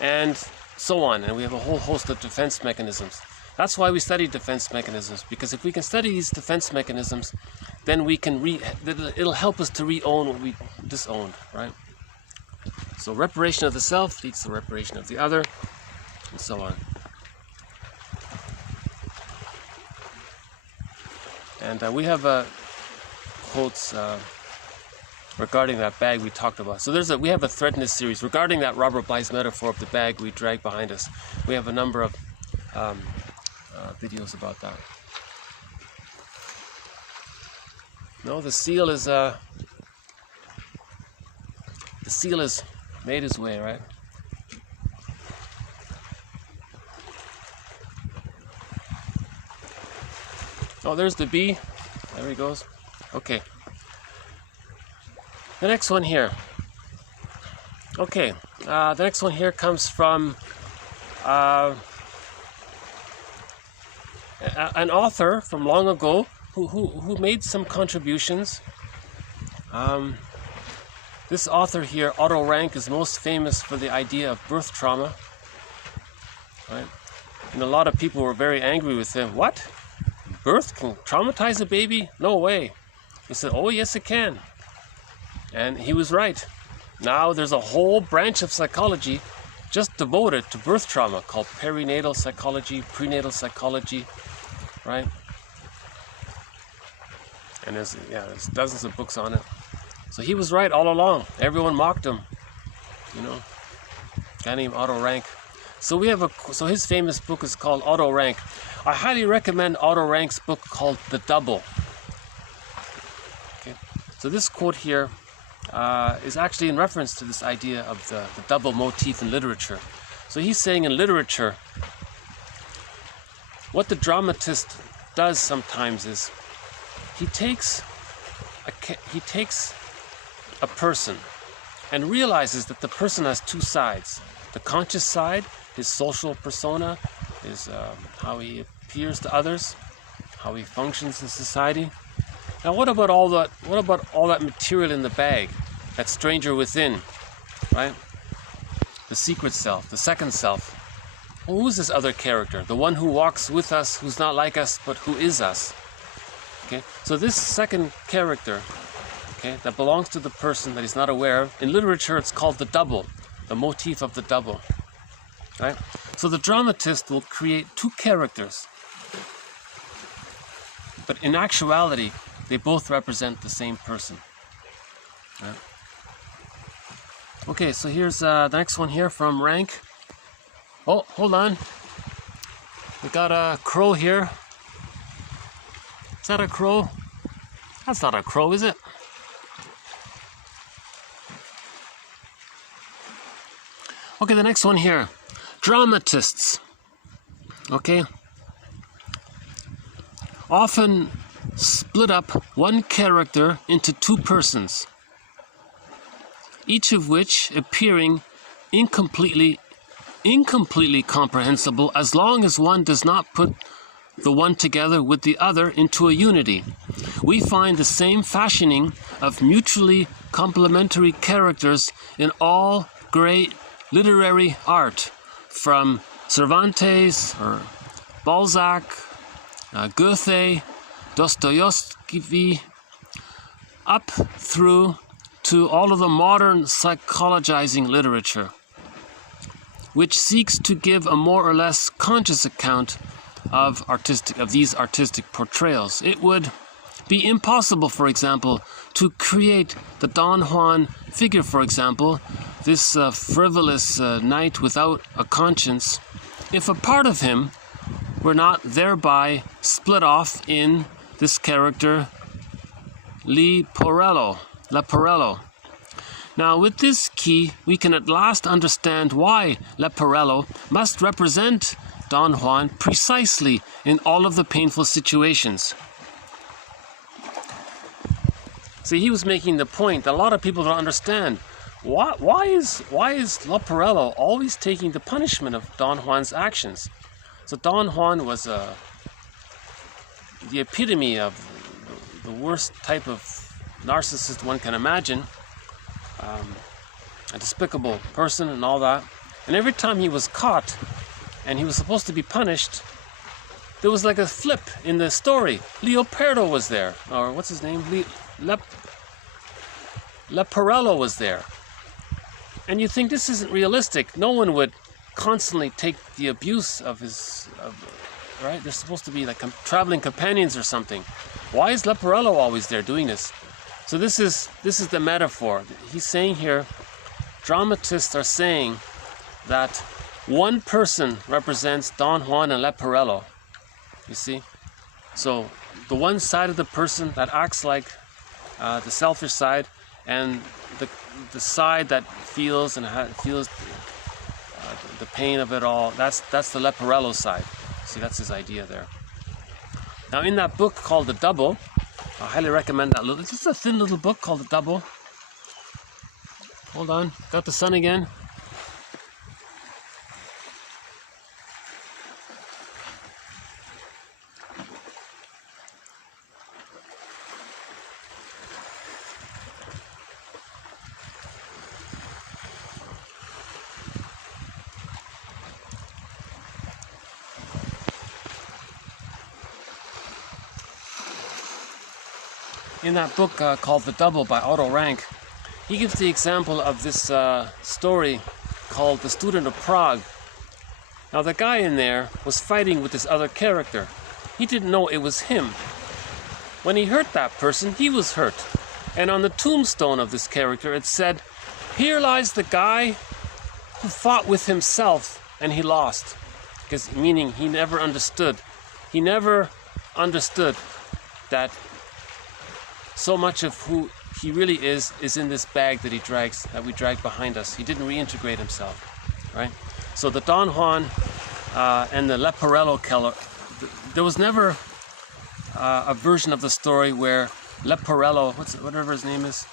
and so on. And we have a whole host of defense mechanisms. That's why we study defense mechanisms, because if we can study these defense mechanisms, then we can it'll help us to re-own what we disowned, right? So reparation of the self leads to reparation of the other, and so on. And we have quotes regarding that bag we talked about. So we have a thread in this series regarding that Robert Bly's metaphor of the bag we drag behind us. We have a number of videos about that. No, the seal is made his way, right? Oh, there's the bee. There he goes. Okay. The next one here. Okay. The next one here comes from an author from long ago who made some contributions. This author here, Otto Rank, is most famous for the idea of birth trauma. Right? And a lot of people were very angry with him. What? Birth can traumatize a baby? No way. He said, oh yes it can. And he was right. Now there's a whole branch of psychology just devoted to birth trauma called perinatal psychology, prenatal psychology, right? And there's dozens of books on it. So he was right all along. Everyone mocked him, you know. A guy named Otto Rank. So so his famous book is called Otto Rank. I highly recommend Otto Rank's book called The Double. Okay. So this quote here is actually in reference to this idea of the double motif in literature. So he's saying in literature, what the dramatist does sometimes is he takes a person and realizes that the person has two sides. The conscious side, his social persona, is how he appears to others, how he functions in society. Now, what about all that material in the bag, that stranger within, right? The secret self, the second self. Well, who is this other character? The one who walks with us, who's not like us, but who is us. Okay, so this second character, okay, that belongs to the person that he's not aware of. In literature, it's called the double, the motif of the double, right? So the dramatist will create two characters, but in actuality, they both represent the same person, right? Okay, so here's the next one here from Rank. Oh, hold on. We got a crow here. Is that a crow? That's not a crow, is it? Okay, the next one here. Dramatists, okay, often split up one character into two persons, each of which appearing incompletely comprehensible as long as one does not put the one together with the other into a unity. We find the same fashioning of mutually complementary characters in all great literary art, from Cervantes or Balzac, Goethe, Dostoevsky, up through to all of the modern psychologizing literature, which seeks to give a more or less conscious account of these artistic portrayals. It would be impossible, for example, to create the Don Juan figure, for example, this frivolous knight without a conscience, if a part of him were not thereby split off in this character Leporello. Now, with this key, we can at last understand why Leporello must represent Don Juan precisely in all of the painful situations. See, he was making the point that a lot of people don't understand. Why is Leporello always taking the punishment of Don Juan's actions? So Don Juan was the epitome of the worst type of narcissist one can imagine, a despicable person and all that. And every time he was caught and he was supposed to be punished, there was like a flip in the story. Leopardo was there, or what's his name? Leporello was there. And you think this isn't realistic. No one would constantly take the abuse of right? They're supposed to be like traveling companions or something. Why is Leporello always there doing this? So this is the metaphor. He's saying here, dramatists are saying that one person represents Don Juan and Leporello. You see? So the one side of the person that acts like the selfish side, and the side that feels the pain of it all, that's the Leporello side. See, that's his idea there. Now, in that book called The Double, I highly recommend that little. It's just a thin little book called The Double. Hold on, got the sun again. In that book called The Double by Otto Rank, he gives the example of this story called The Student of Prague. Now, the guy in there was fighting with this other character. He didn't know it was him. When he hurt that person, he was hurt. And on the tombstone of this character, it said, "Here lies the guy who fought with himself and he lost." Because, meaning, he never understood. He never understood that so much of who he really is in this bag that we drag behind us. He didn't reintegrate himself, right? So the Don Juan and the Leporello killer, there was never a version of the story where Leporello, whatever his name is,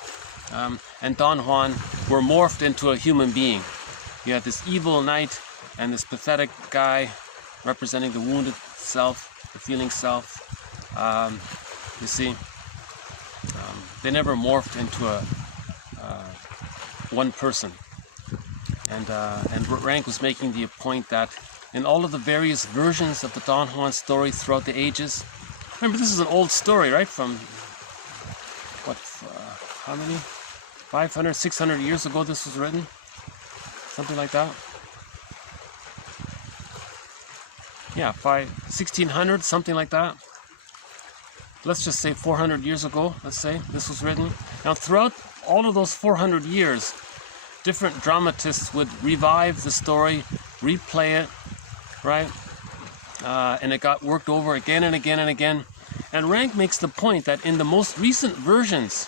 and Don Juan were morphed into a human being. You had this evil knight and this pathetic guy representing the wounded self, the feeling self. You see, they never morphed into one person. And Rank was making the point that in all of the various versions of the Don Juan story throughout the ages, remember this is an old story, right? From what, how many? 500, 600 years ago this was written? Something like that? Yeah, 1600, something like that. Let's just say 400 years ago, let's say, this was written. Now throughout all of those 400 years, different dramatists would revive the story, replay it, right? And it got worked over again and again and again. And Rank makes the point that in the most recent versions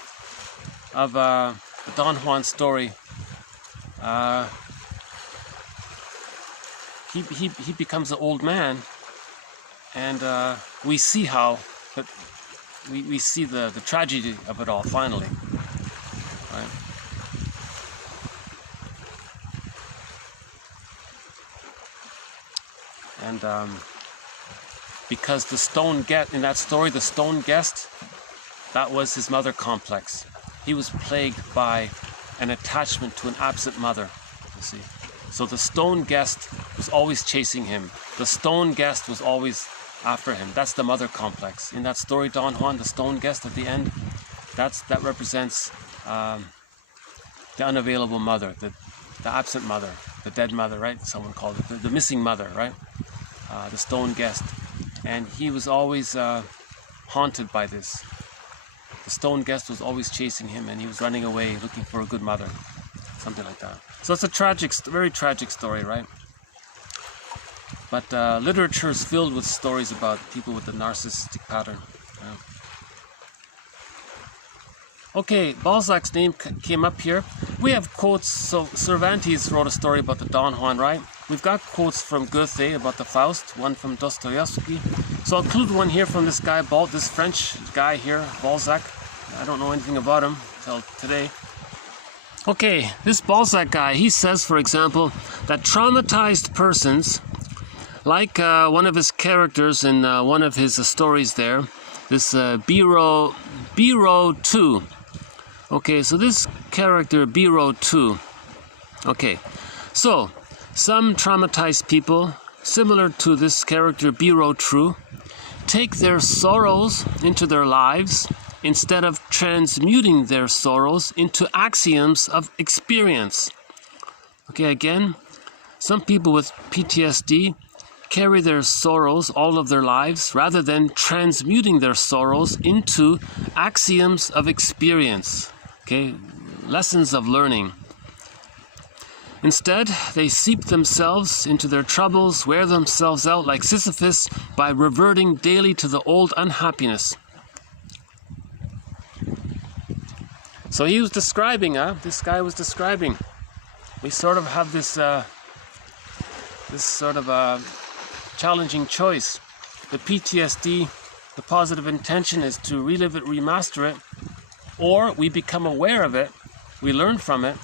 of the Don Juan story, he becomes an old man, and we see how, but we see the tragedy of it all finally, right? And because the stone in that story, the stone guest, that was his mother complex. He was plagued by an attachment to an absent mother, you see. So the stone guest was always chasing him. The stone guest was always after him. That's the mother complex. In that story, Don Juan, the stone guest at the end, that represents the unavailable mother, the absent mother, the dead mother, right? Someone called it the missing mother, right? The stone guest. And he was always haunted by this. The stone guest was always chasing him, and he was running away looking for a good mother, something like that. So it's a very tragic story, right? But literature is filled with stories about people with the narcissistic pattern. Yeah. Okay, Balzac's name came up here. We have quotes. So Cervantes wrote a story about the Don Juan, right? We've got quotes from Goethe about the Faust, one from Dostoevsky. So I'll include one here from this guy, this French guy here, Balzac. I don't know anything about him until today. Okay, this Balzac guy, he says, for example, that traumatized persons, like one of his characters in one of his stories there, this Biro 2. Okay, so this character, Biro 2. Okay, so some traumatized people, similar to this character, Biro 2, take their sorrows into their lives instead of transmuting their sorrows into axioms of experience. Okay, again, some people with PTSD carry their sorrows all of their lives rather than transmuting their sorrows into axioms of experience, okay, lessons of learning. Instead, they seep themselves into their troubles, wear themselves out like Sisyphus by reverting daily to the old unhappiness. So he was describing, this guy was describing, we sort of have this sort of challenging choice. The PTSD, the positive intention is to relive it, remaster it, or we become aware of it, we learn from it,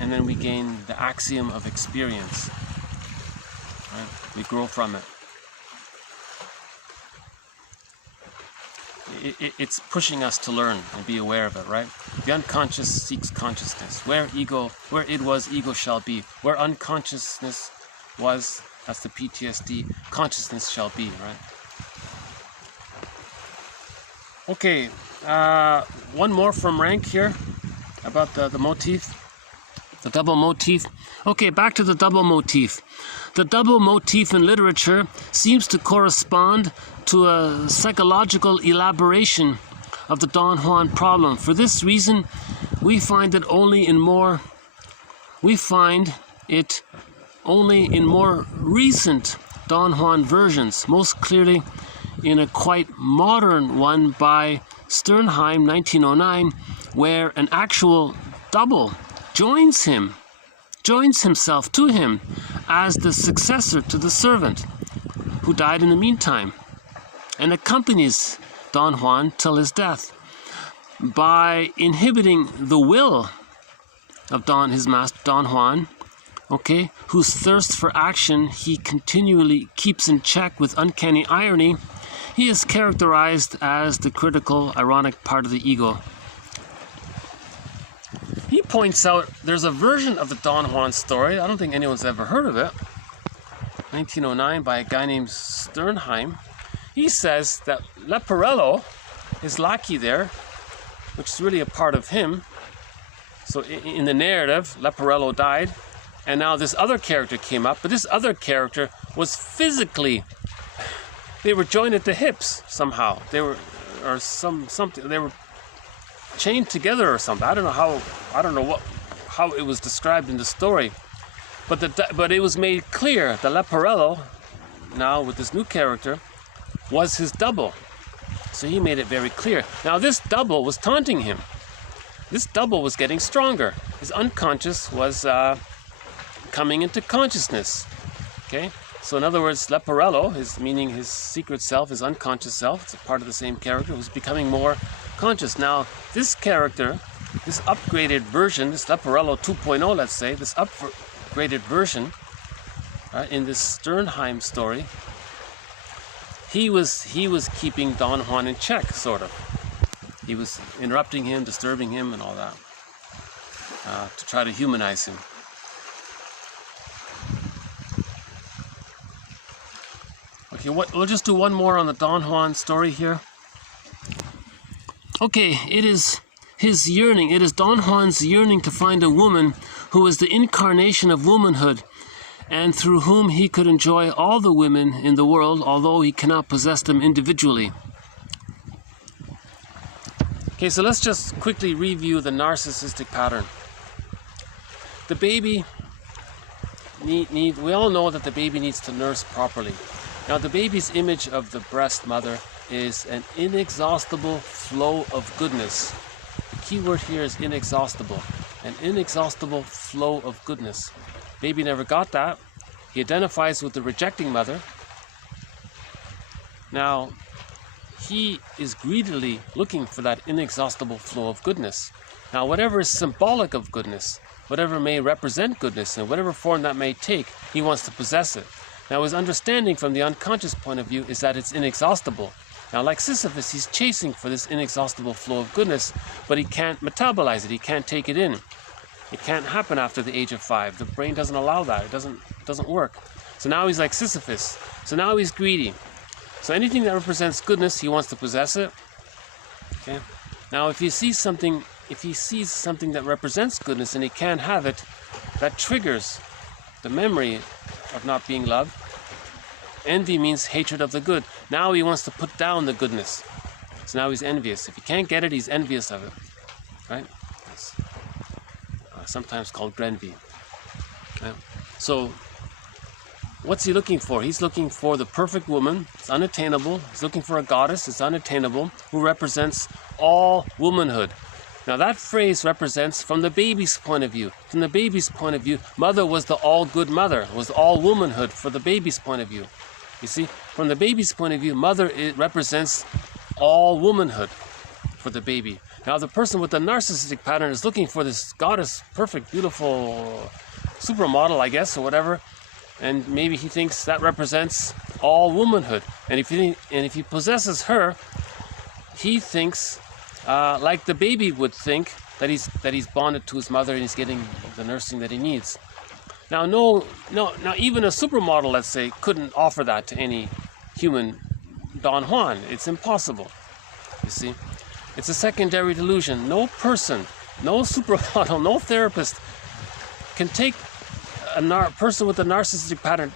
and then we gain the axiom of experience. Right? We grow from it. It's pushing us to learn and be aware of it, right? The unconscious seeks consciousness. Where it was, ego shall be. Where unconsciousness was, that's the PTSD, consciousness shall be, right? Okay, one more from Rank here about the motif, the double motif. Okay, back to the double motif. The double motif in literature seems to correspond to a psychological elaboration of the Don Juan problem. For this reason, we find it only in more recent Don Juan versions, most clearly in a quite modern one by Sternheim, 1909, where an actual double joins himself to him as the successor to the servant who died in the meantime, and accompanies Don Juan till his death. By inhibiting the will of his master, Don Juan, okay, whose thirst for action he continually keeps in check with uncanny irony, he is characterized as the critical, ironic part of the ego. He points out there's a version of the Don Juan story, I don't think anyone's ever heard of it, 1909, by a guy named Sternheim. He says that Leporello, his lackey there, which is really a part of him, so in the narrative, Leporello died, and now this other character came up, but this other character was physically, they were joined at the hips somehow. They were, or something, they were chained together or something. I don't know how it was described in the story, but it was made clear that Leporello, now with this new character, was his double. So he made it very clear. Now this double was taunting him. This double was getting stronger. His unconscious was coming into consciousness. Okay? So in other words, Leporello, meaning his secret self, his unconscious self, it's a part of the same character, was becoming more conscious. Now this character, this upgraded version, this Leporello 2.0, let's say, this upgraded version, in this Sternheim story, he was keeping Don Juan in check, sort of. He was interrupting him, disturbing him, and all that, to try to humanize him. Okay, we'll just do one more on the Don Juan story here. Okay, it is his yearning, it is Don Juan's yearning to find a woman who is the incarnation of womanhood, and through whom he could enjoy all the women in the world, although he cannot possess them individually. Okay, so let's just quickly review the narcissistic pattern. The baby, we all know that the baby needs to nurse properly. Now the baby's image of the breast mother is an inexhaustible flow of goodness. The key word here is inexhaustible. An inexhaustible flow of goodness. Baby never got that. He identifies with the rejecting mother. Now, he is greedily looking for that inexhaustible flow of goodness. Now, whatever is symbolic of goodness, whatever may represent goodness, in whatever form that may take, he wants to possess it. Now, his understanding from the unconscious point of view is that it's inexhaustible. Now, like Sisyphus, he's chasing for this inexhaustible flow of goodness, but he can't metabolize it. He can't take it in. It can't happen after the age of 5. The brain doesn't allow that. It doesn't work. So now he's like Sisyphus. So now he's greedy. So anything that represents goodness, he wants to possess it. Okay. Now, if he sees something that represents goodness and he can't have it, that triggers the memory of not being loved. Envy means hatred of the good. Now he wants to put down the goodness. So now he's envious. If he can't get it, he's envious of it. Right? It's sometimes called grenvy. Right? So what's he looking for? He's looking for the perfect woman. It's unattainable. He's looking for a goddess. It's unattainable, who represents all womanhood. Now that phrase represents from the baby's point of view. From the baby's point of view, mother was the all-good mother, was all womanhood for the baby's point of view. You see, from the baby's point of view, mother, it represents all womanhood for the baby. Now the person with the narcissistic pattern is looking for this goddess, perfect, beautiful supermodel, I guess, or whatever, and maybe he thinks that represents all womanhood. And if he possesses her, he thinks, like the baby would think, that he's bonded to his mother and he's getting the nursing that he needs. Now, now even a supermodel, let's say, couldn't offer that to any human Don Juan. It's impossible. You see, it's a secondary delusion. No person, no supermodel, no therapist can take a person with a narcissistic pattern,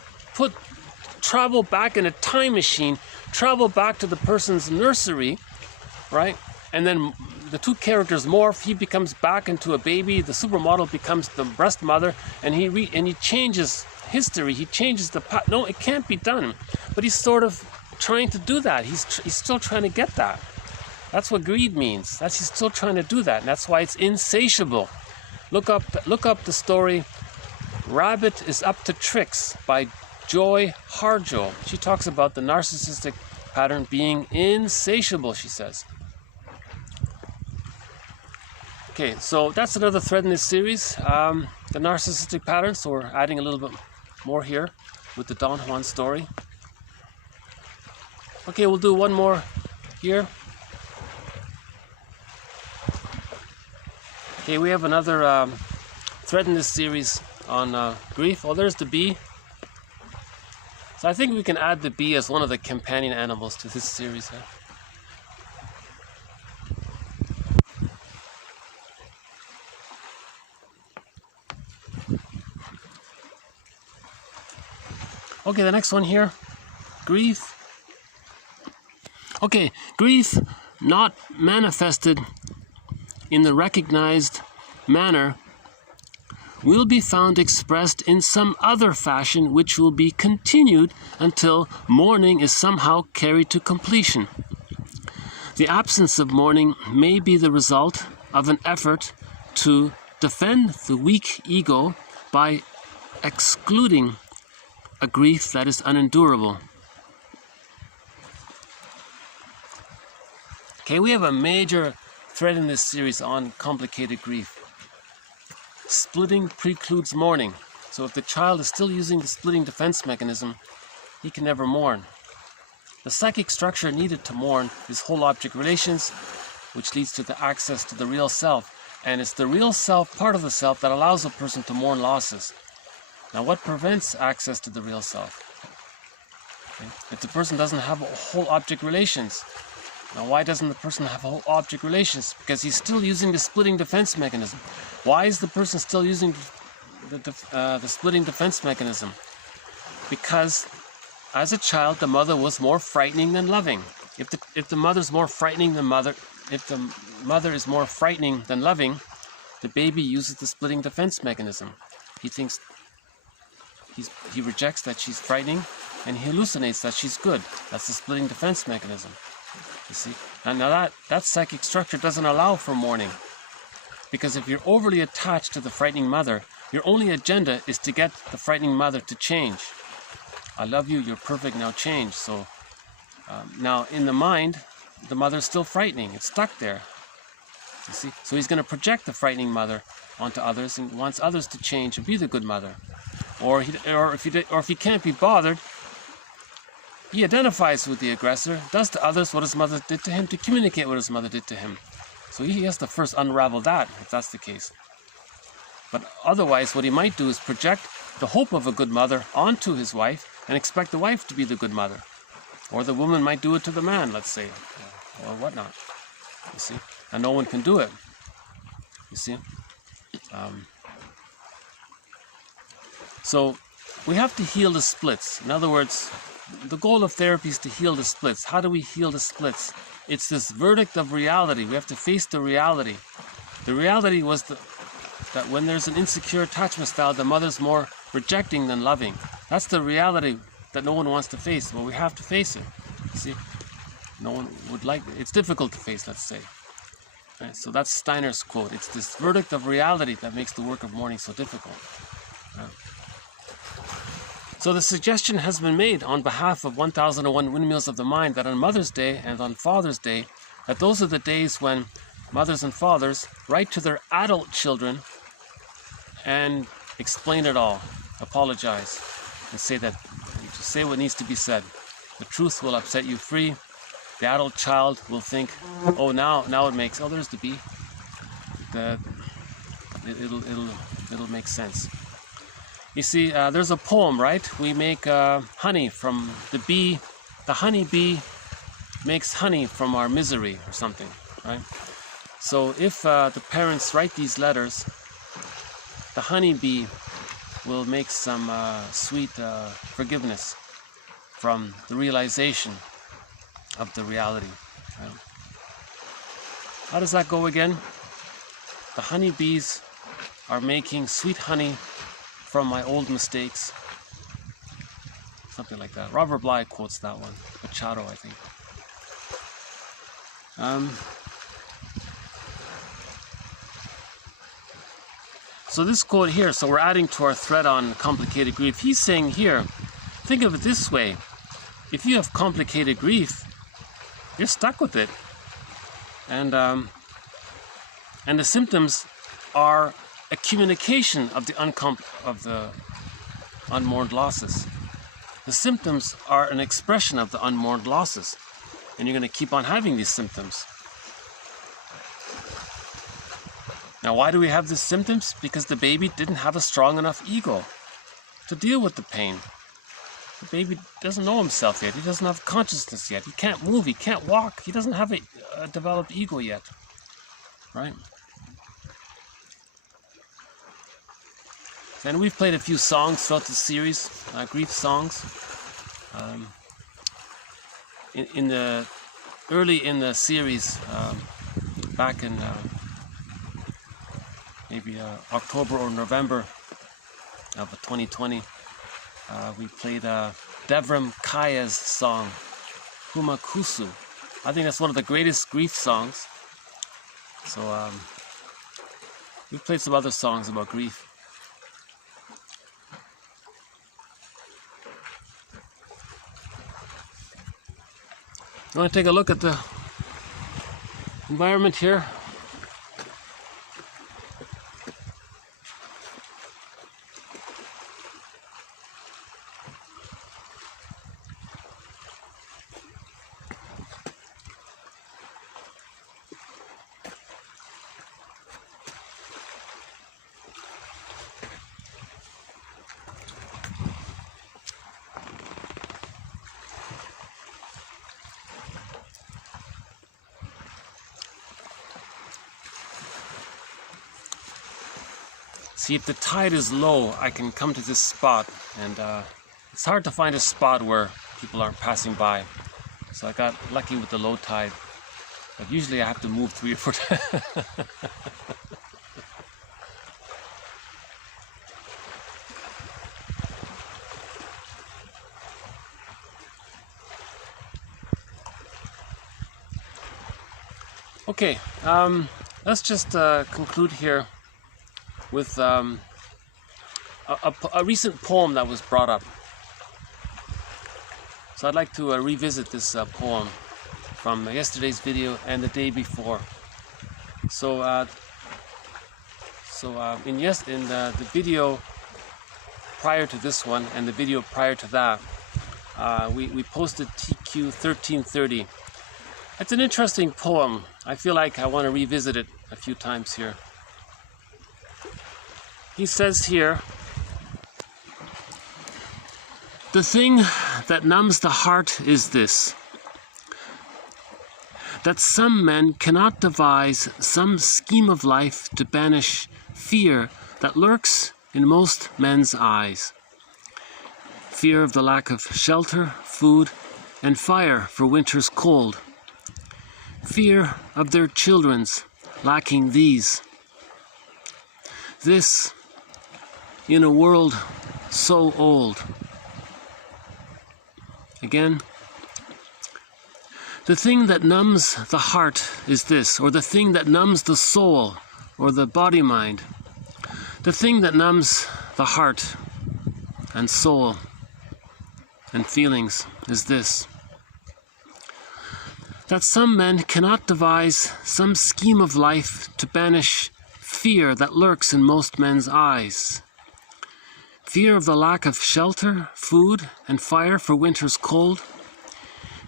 travel back in a time machine, travel back to the person's nursery, right? And then the two characters morph. He becomes back into a baby. The supermodel becomes the breast mother, and he changes history. He changes the past. No, it can't be done. But he's sort of trying to do that. He's still trying to get that. That's what greed means. That's he's still trying to do that, and that's why it's insatiable. Look up the story "Rabbit is Up to Tricks" by Joy Harjo. She talks about the narcissistic pattern being insatiable, she says. Okay, so that's another thread in this series, the narcissistic pattern. So we're adding a little bit more here with the Don Juan story. Okay, we'll do one more here. Okay, we have another thread in this series on grief. Oh, there's the bee. So I think we can add the bee as one of the companion animals to this series. Okay, the next one here, grief. Okay, grief not manifested in the recognized manner will be found expressed in some other fashion which will be continued until mourning is somehow carried to completion. The absence of mourning may be the result of an effort to defend the weak ego by excluding a grief that is unendurable. Okay, we have a major thread in this series on complicated grief. Splitting precludes mourning. So if the child is still using the splitting defense mechanism, he can never mourn. The psychic structure needed to mourn is whole object relations, which leads to the access to the real self. And it's the real self, part of the self, that allows a person to mourn losses. Now, what prevents access to the real self? Okay. If the person doesn't have whole object relations. Now, why doesn't the person have whole object relations? Because he's still using the splitting defense mechanism. Why is the person still using the splitting defense mechanism? Because as a child, the mother was more frightening than loving. If the mother's more frightening than if the mother is more frightening than loving, the baby uses the splitting defense mechanism. He thinks he rejects that she's frightening, and he hallucinates that she's good. That's the splitting defense mechanism. You see, and now that psychic structure doesn't allow for mourning, because if you're overly attached to the frightening mother, your only agenda is to get the frightening mother to change. I love you, you're perfect, now change. So now in the mind, the mother's still frightening, it's stuck there. You see, so he's going to project the frightening mother onto others and wants others to change and be the good mother. Or if he can't be bothered, he identifies with the aggressor, does to others what his mother did to him to communicate what his mother did to him. So he has to first unravel that, if that's the case. But otherwise, what he might do is project the hope of a good mother onto his wife and expect the wife to be the good mother. Or the woman might do it to the man, let's say, or whatnot. You see? And no one can do it. You see? So we have to heal the splits. In other words, the goal of therapy is to heal the splits. How do we heal the splits? It's this verdict of reality. We have to face the reality. The reality was that when there's an insecure attachment style, the mother's more rejecting than loving. That's the reality that no one wants to face. Well, we have to face it. You see? No one would like it. It's difficult to face, let's say. Right? So that's Steiner's quote. It's this verdict of reality that makes the work of mourning so difficult. So the suggestion has been made on behalf of 1001 Windmills of the Mind that on Mother's Day and on Father's Day, that those are the days when mothers and fathers write to their adult children and explain it all, apologize, and say what needs to be said. The truth will upset you free. The adult child will think, oh, now it makes, oh, there's the bee. It'll make sense. You see, there's a poem, right? We make honey from the bee. The honey bee makes honey from our misery or something, right? So if the parents write these letters, the honey bee will make some sweet forgiveness from the realization of the reality. Right? How does that go again? The honeybees are making sweet honey from my old mistakes. Something like that. Robert Bly quotes that one. Machado, I think. So this quote here, so we're adding to our thread on complicated grief. He's saying here, think of it this way. If you have complicated grief, you're stuck with it. And the symptoms are a communication of the unmourned losses. The symptoms are an expression of the unmourned losses. And you're going to keep on having these symptoms. Now, why do we have these symptoms? Because the baby didn't have a strong enough ego to deal with the pain. The baby doesn't know himself yet. He doesn't have consciousness yet. He can't move. He can't walk. He doesn't have a developed ego yet. Right? And we've played a few songs throughout the series, grief songs. Early in the series, back in maybe October or November of 2020, we played Devram Kaya's song, Humakusu. I think that's one of the greatest grief songs. So we played some other songs about grief. You want to take a look at the environment here? See, if the tide is low, I can come to this spot, and it's hard to find a spot where people aren't passing by. So I got lucky with the low tide, but usually I have to move 3 or 4 times. Okay, let's just conclude here with a recent poem that was brought up. So I'd like to revisit this poem from yesterday's video and the day before. So, in the video prior to this one and the video prior to that, we posted TQ 1330. It's an interesting poem. I feel like I want to revisit it a few times here. He says here, the thing that numbs the heart is this, that some men cannot devise some scheme of life to banish fear that lurks in most men's eyes. Fear of the lack of shelter, food, and fire for winter's cold. Fear of their children's lacking these. This in a world so old. Again, the thing that numbs the heart is this, or the thing that numbs the soul, or the body-mind. The thing that numbs the heart and soul and feelings is this, that some men cannot devise some scheme of life to banish fear that lurks in most men's eyes. Fear of the lack of shelter, food, and fire for winter's cold.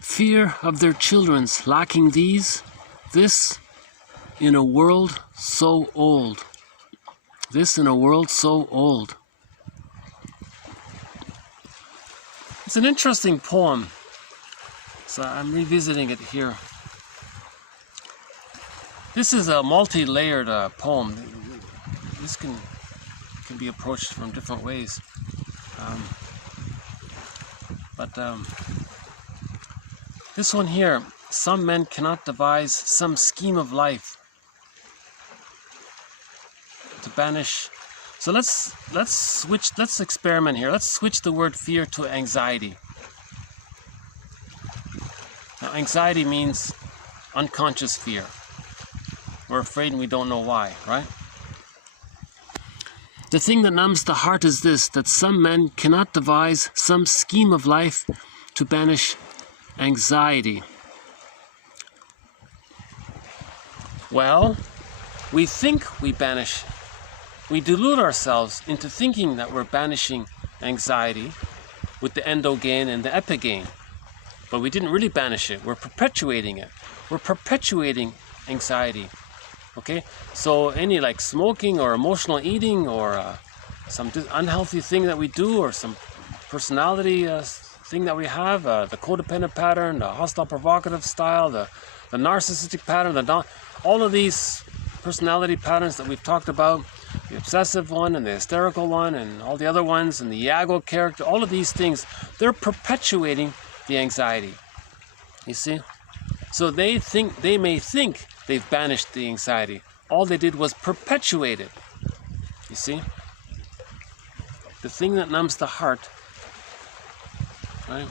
Fear of their children's lacking these. This in a world so old. This in a world so old. It's an interesting poem. So I'm revisiting it here. This is a multi-layered poem. This can be approached from different ways. This one here, some men cannot devise some scheme of life to banish. So let's experiment here. Let's switch the word fear to anxiety. Now, anxiety means unconscious fear. We're afraid and we don't know why, right? The thing that numbs the heart is this, that some men cannot devise some scheme of life to banish anxiety. Well, we think we delude ourselves into thinking that we're banishing anxiety with the endogain and the epigain. But we didn't really banish it. We're perpetuating it. We're perpetuating anxiety. Okay? So any like smoking or emotional eating or some unhealthy thing that we do or some personality thing that we have, the codependent pattern, the hostile provocative style, the narcissistic pattern, all of these personality patterns that we've talked about, the obsessive one and the hysterical one and all the other ones and the Iago character, all of these things, they're perpetuating the anxiety. You see? So they may think they've banished the anxiety. All they did was perpetuate it. You see? The thing that numbs the heart, right?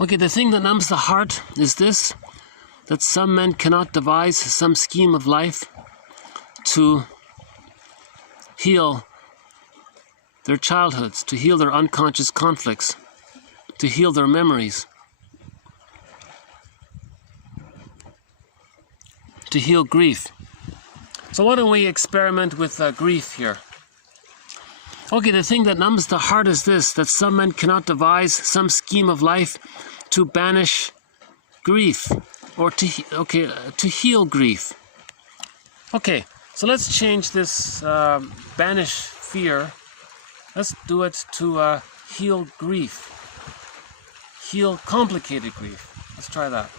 Okay, the thing that numbs the heart is this, that some men cannot devise some scheme of life to heal their childhoods, to heal their unconscious conflicts, to heal their memories, to heal grief. So why don't we experiment with grief here? Okay, the thing that numbs the heart is this, that some men cannot devise some scheme of life to banish grief, or to heal grief. Okay, so let's change this banish fear. Let's do it to heal grief. Heal complicated grief. Let's try that.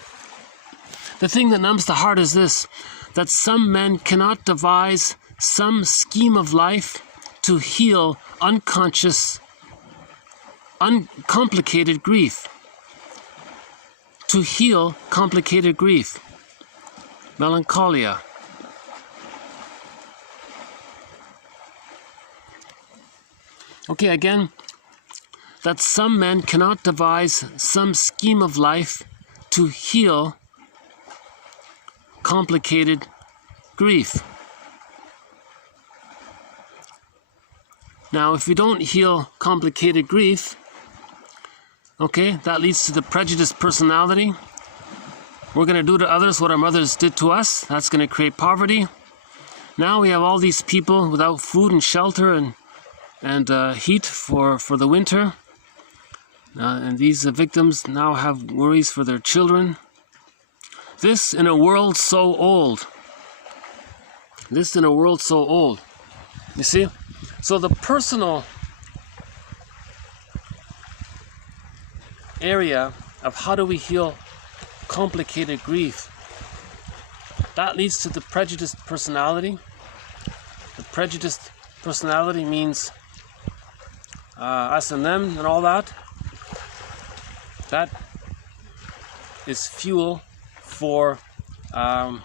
The thing that numbs the heart is this, that some men cannot devise some scheme of life to heal unconscious, uncomplicated grief. To heal complicated grief. Melancholia. Okay, again, that some men cannot devise some scheme of life to heal complicated grief. Now, if we don't heal complicated grief, okay, that leads to the prejudiced personality. We're going to do to others what our mothers did to us. That's going to create poverty. Now we have all these people without food and shelter and heat for the winter. And these victims now have worries for their children. This in a world so old. This in a world so old. You see? So the personal area of how do we heal complicated grief, that leads to the prejudiced personality. The prejudiced personality means us and them and all that. That is fuel for a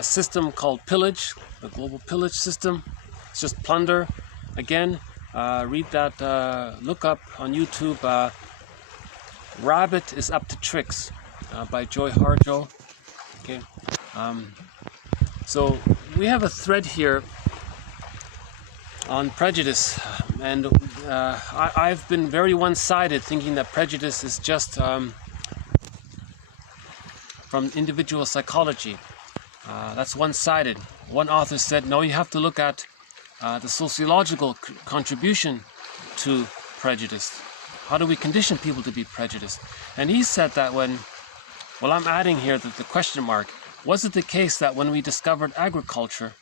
system called pillage, the global pillage system. It's just plunder. Again, read that, look up on YouTube, Rabbit is Up to Tricks by Joy Harjo. Okay. So we have a thread here on prejudice, and I've been very one-sided, thinking that prejudice is just from individual psychology. That's one-sided. One author said, no, you have to look at the sociological contribution to prejudice. How do we condition people to be prejudiced? And he said that when, well, I'm adding here the question mark, was it the case that when we discovered agriculture,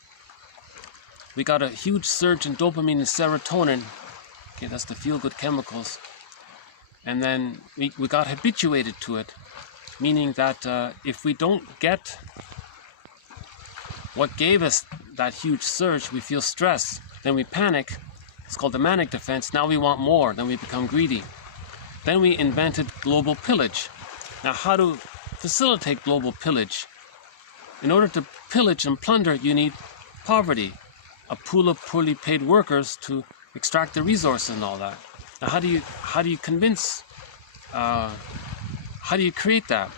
we got a huge surge in dopamine and serotonin, okay, that's the feel-good chemicals, and then we got habituated to it, meaning that if we don't get what gave us that huge surge, we feel stress, then we panic. It's called the manic defense. Now we want more, then we become greedy. Then we invented global pillage. Now, how to facilitate global pillage? In order to pillage and plunder, you need poverty, a pool of poorly paid workers to extract the resources and all that. Now, how do you convince? How do you create that?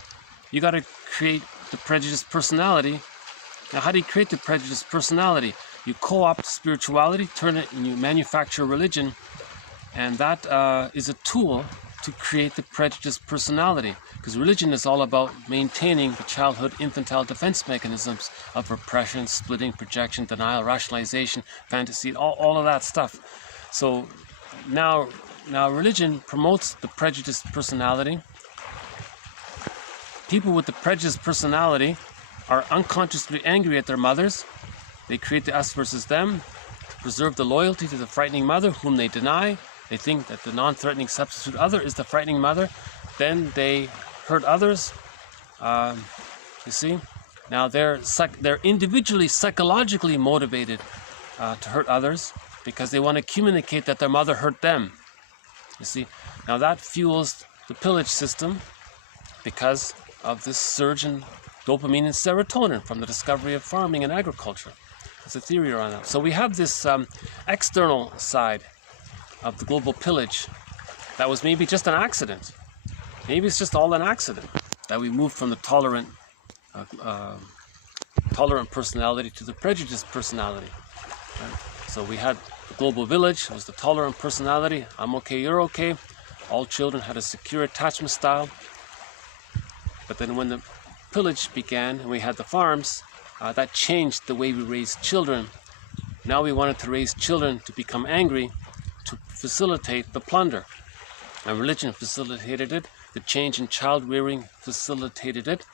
You got to create the prejudiced personality. Now, how do you create the prejudiced personality? You co-opt spirituality, turn it, and you manufacture religion, and that is a tool to create the prejudiced personality. Because religion is all about maintaining the childhood infantile defense mechanisms of repression, splitting, projection, denial, rationalization, fantasy, all of that stuff. So now religion promotes the prejudiced personality. People with the prejudiced personality are unconsciously angry at their mothers. They create the us versus them to preserve the loyalty to the frightening mother whom they deny. They think that the non-threatening substitute other is the frightening mother. Then they hurt others. You see? Now they're individually psychologically motivated to hurt others because they want to communicate that their mother hurt them. You see? Now that fuels the pillage system because of this surge in dopamine and serotonin from the discovery of farming and agriculture. There's a theory around that. So we have this external side of the global pillage that was maybe just an accident. Maybe it's just all an accident that we moved from the tolerant personality to the prejudiced personality. Right? So we had the global village, it was the tolerant personality. I'm okay, you're okay. All children had a secure attachment style. But then when the pillage began and we had the farms, that changed the way we raised children. Now we wanted to raise children to become angry, to facilitate the plunder. And religion facilitated it. The change in child rearing facilitated it.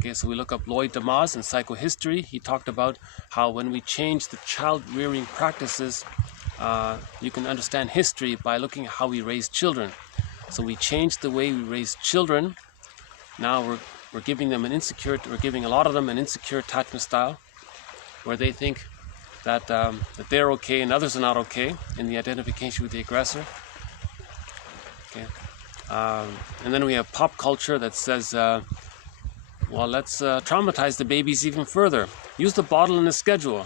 Okay, so we look up Lloyd Damas in Psychohistory. He talked about how when we change the child rearing practices, you can understand history by looking at how we raise children. So we changed the way we raise children. Now we're giving them we're giving a lot of them an insecure attachment style, where they think that they're okay and others are not okay in the identification with the aggressor. Okay, and then we have pop culture that says, well, let's traumatize the babies even further. Use the bottle and the schedule.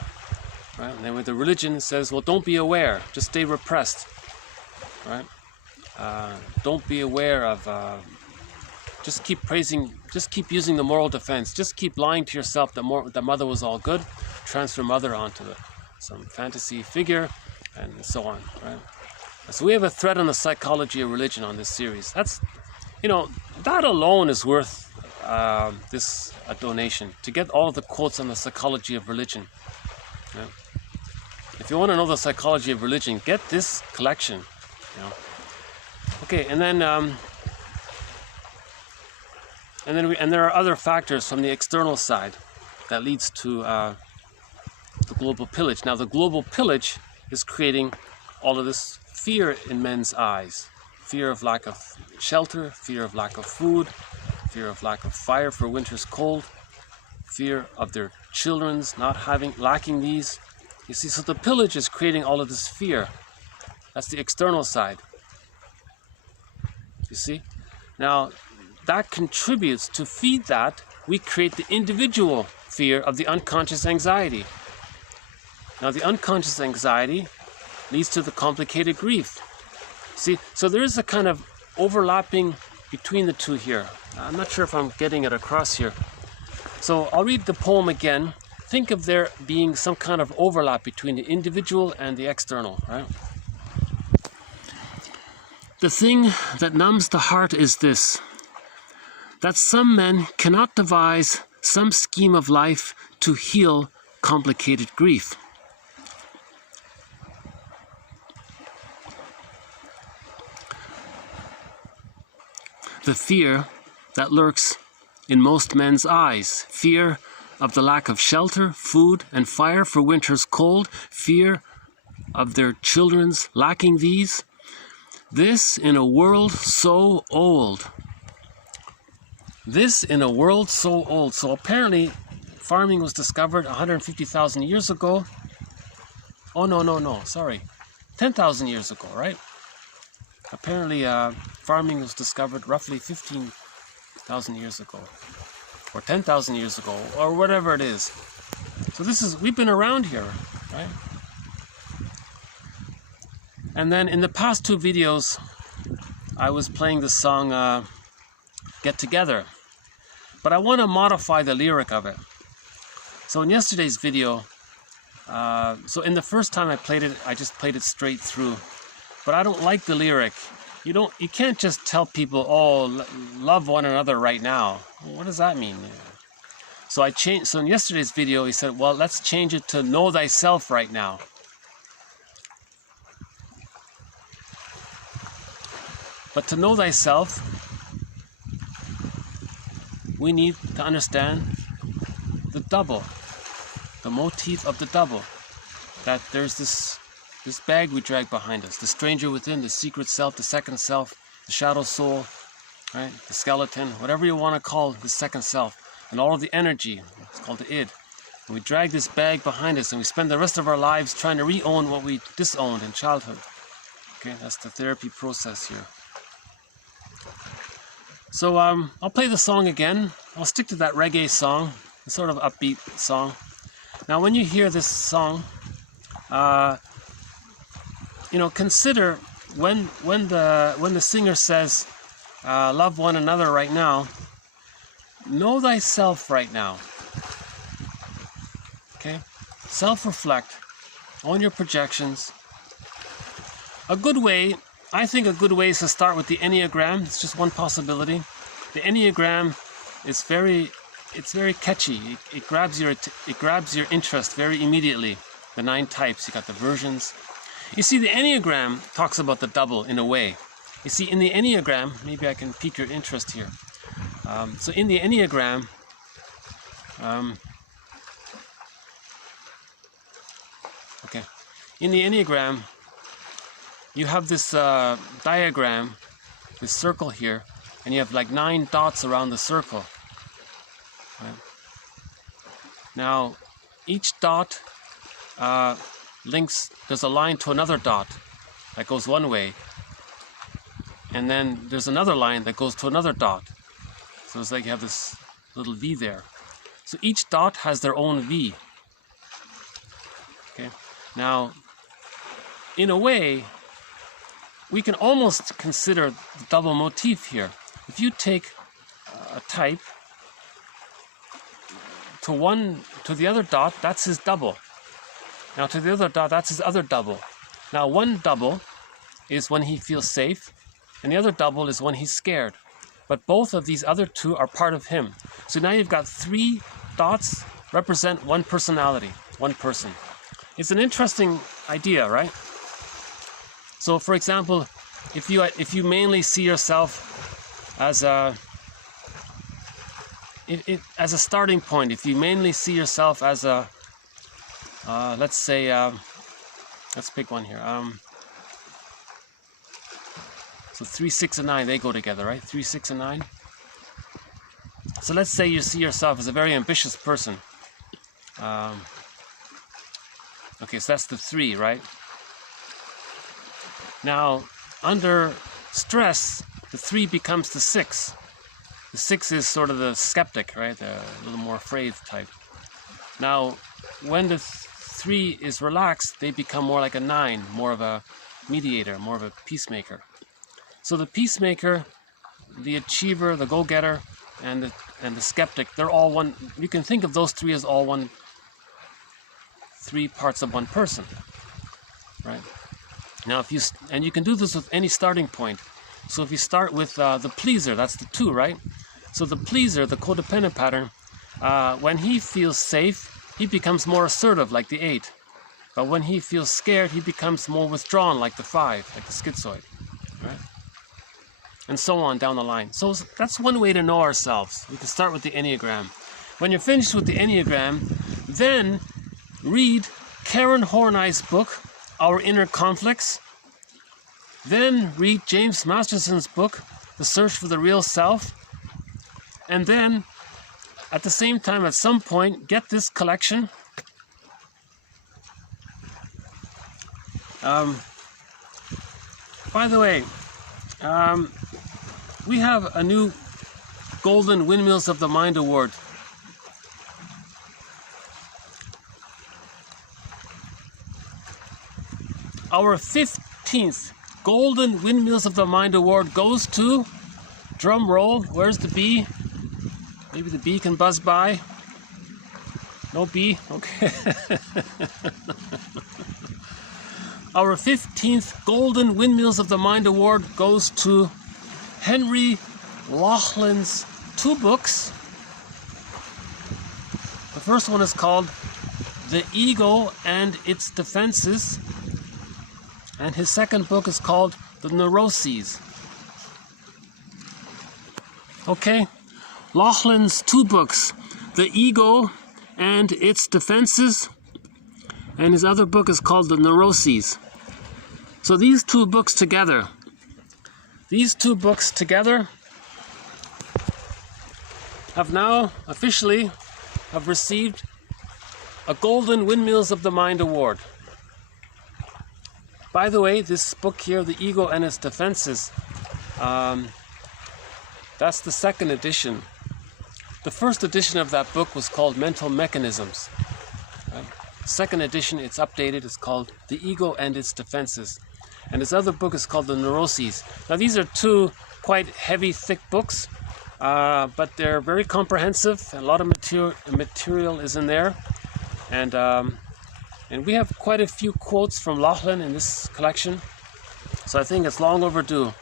Right? And then with the religion says, well, don't be aware, just stay repressed. Right? Don't be aware of. Just keep keep using the moral defense. Just keep lying to yourself that mother was all good. Transfer mother onto some fantasy figure, and so on. Right? So we have a thread on the psychology of religion on this series. That's, that alone is worth a donation, to get all of the quotes on the psychology of religion. Yeah? If you want to know the psychology of religion, get this collection. Okay, and then there are other factors from the external side that leads to the global pillage. Now, the global pillage is creating all of this fear in men's eyes. Fear of lack of shelter, fear of lack of food, fear of lack of fire for winter's cold, fear of their children's lacking these. You see, so the pillage is creating all of this fear. That's the external side. You see? Now, that contributes to feed that. We create the individual fear of the unconscious anxiety. Now, the unconscious anxiety leads to the complicated grief. See, so there is a kind of overlapping between the two here. I'm not sure if I'm getting it across here. So I'll read the poem again. Think of there being some kind of overlap between the individual and the external, right? The thing that numbs the heart is this, that some men cannot devise some scheme of life to heal complicated grief. The fear that lurks in most men's eyes, fear of the lack of shelter, food, and fire for winter's cold, fear of their children's lacking these. This in a world so old. This in a world so old. So apparently farming was discovered 150,000 years ago. Oh, no, sorry. 10,000 years ago, right? Apparently farming was discovered roughly 15,000 years ago. Or 10,000 years ago, or whatever it is. So we've been around here, right? And then in the past 2 videos, I was playing the song Get Together. But I want to modify the lyric of it. So in yesterday's video, so in the first time I played it, I just played it straight through. But I don't like the lyric. You can't just tell people, oh, love one another right now. What does that mean? So I changed. So in yesterday's video, he said, well, let's change it to know thyself right now. But to know thyself, we need to understand the double, the motif of the double. That there's this bag we drag behind us, the stranger within, the secret self, the second self, the shadow soul, right? The skeleton, whatever you want to call the second self, and all of the energy, it's called the id. And we drag this bag behind us and we spend the rest of our lives trying to re-own what we disowned in childhood. Okay, that's the therapy process here. So I'll play the song again. I'll stick to that reggae song, a sort of upbeat song. Now when you hear this song, consider when the singer says, love one another right now, know thyself right now. Okay? Self-reflect on your projections. I think a good way is to start with the Enneagram. It's just one possibility. The Enneagram is very catchy. It grabs your interest very immediately. The 9 types, you got the versions. You see, the Enneagram talks about the double in a way. You see, in the Enneagram, maybe I can pique your interest here. So in the Enneagram, you have this diagram, this circle here, and you have like 9 dots around the circle. Right? Now, each dot there's a line to another dot that goes one way, and then there's another line that goes to another dot. So it's like you have this little V there. So each dot has their own V. Okay. Now, in a way, we can almost consider the double motif here. If you take a type to the other dot, that's his double. Now to the other dot, that's his other double. Now one double is when he feels safe, and the other double is when he's scared. But both of these other 2 are part of him. So now you've got 3 dots represent one personality, one person. It's an interesting idea, right? So for example, if you mainly see yourself as a starting point, if you mainly see yourself as a let's say, let's pick one here. So 3, 6, and 9, they go together, right? 3, 6, and 9. So let's say you see yourself as a very ambitious person. Okay, so that's the 3, right? Now, under stress, the 3 becomes the 6. The 6 is sort of the skeptic, right? The little more afraid type. Now, when the 3 is relaxed, they become more like a 9, more of a mediator, more of a peacemaker. So the peacemaker, the achiever, the go-getter, and the skeptic, they're all one. You can think of those 3 as all 3 parts of one person, right? Now, and you can do this with any starting point. So if you start with the pleaser, that's the 2, right? So the pleaser, the codependent pattern, when he feels safe, he becomes more assertive, like the 8. But when he feels scared, he becomes more withdrawn, like the 5, like the schizoid, right? And so on down the line. So that's one way to know ourselves. We can start with the Enneagram. When you're finished with the Enneagram, then read Karen Horney's book, Our Inner Conflicts. Then read James Masterson's book, The Search for the Real Self. And then, at the same time, at some point, get this collection. By the way, we have a new Golden Windmills of the Mind Award. Our 5th 15th Golden Windmills of the Mind Award goes to, drum roll, where's the bee? Maybe the bee can buzz by. No bee? Okay. Our 15th Golden Windmills of the Mind Award goes to Henry Laughlin's 2 books. The first one is called The Ego and Its Defenses, and his second book is called The Neuroses. Okay, Laughlin's 2 books, The Ego and Its Defenses, and his other book is called The Neuroses. So these 2 books together, have now officially received a Golden Windmills of the Mind Award. By the way, this book here, The Ego and Its Defenses, that's the 2nd edition. The 1st edition of that book was called Mental Mechanisms. The 2nd edition, it's updated, it's called The Ego and Its Defenses. And his other book is called The Neuroses. Now these are 2 quite heavy, thick books, but they're very comprehensive. A lot of material is in there. And we have quite a few quotes from Laughlin in this collection. So I think it's long overdue.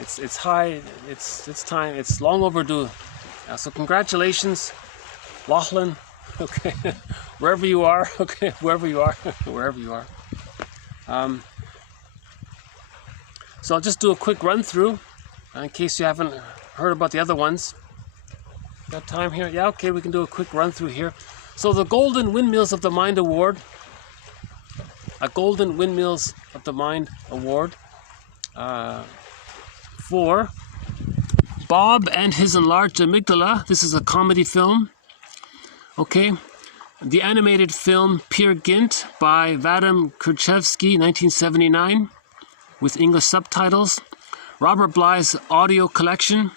It's time, it's long overdue. So congratulations, Laughlin. Okay, wherever you are, okay, wherever you are, wherever you are. So I'll just do a quick run through in case you haven't heard about the other ones. Got time here? Yeah, okay, we can do a quick run through here. So the Golden Windmills of the Mind Award, a Golden Windmills of the Mind Award for Bob and His Enlarged Amygdala. This is a comedy film. Okay. The animated film Peer Gynt by Vadim Kurchevsky, 1979, with English subtitles. Robert Bly's audio collection.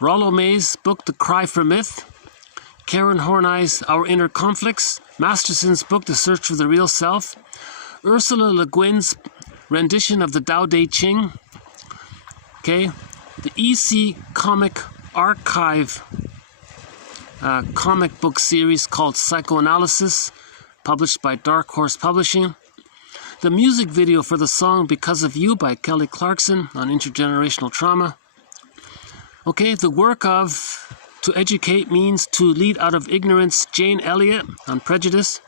Rollo May's book The Cry for Myth. Karen Horney's Our Inner Conflicts. Masterson's book The Search for the Real Self. Ursula Le Guin's rendition of the Tao Te Ching. Okay. The EC Comic Archive comic book series called Psychoanalysis, published by Dark Horse Publishing. The music video for the song Because of You by Kelly Clarkson on intergenerational trauma. Okay, the work of To Educate Means to Lead Out of Ignorance, Jane Elliott on prejudice.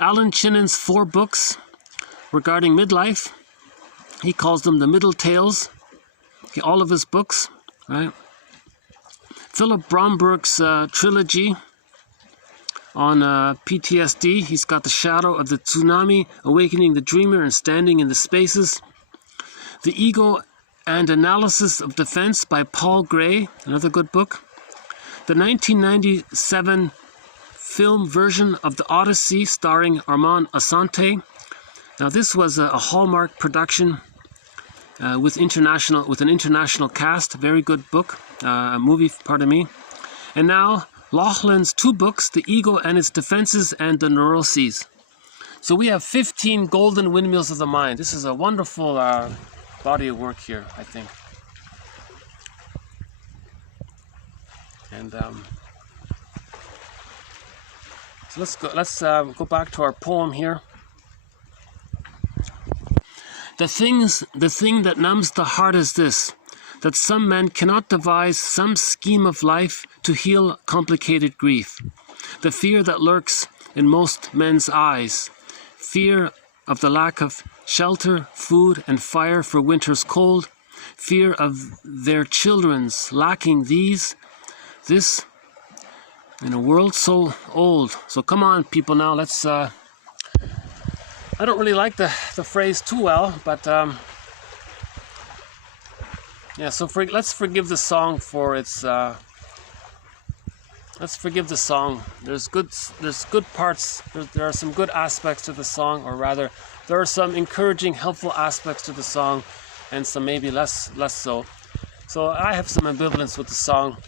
Alan Chinnon's 4 books regarding midlife. He calls them the Middle Tales. Okay, all of his books, right? Philip Bromberg's trilogy on PTSD. He's got The Shadow of the Tsunami, Awakening the Dreamer, and Standing in the Spaces. The Ego and Analysis of Defense by Paul Gray, another good book. The 1997 film version of The Odyssey starring Armand Assante. Now this was a Hallmark production with an international cast. Very good book, movie, pardon me. And now Laughlin's 2 books, The Ego and Its Defenses and The Neuroses. So we have 15 Golden Windmills of the Mind. This is a wonderful body of work here, I think. And so let's go back to our poem here. The thing that numbs the heart is this, that some men cannot devise some scheme of life to heal complicated grief. The fear that lurks in most men's eyes, fear of the lack of shelter, food, and fire for winter's cold, fear of their children's lacking this, in a world so old. So come on, people, now let's... I don't really like the phrase too well, but yeah. So let's forgive the song for its. Let's forgive the song. There's good parts. There are some good aspects to the song, or rather, there are some encouraging, helpful aspects to the song, and some maybe less so. So I have some ambivalence with the song.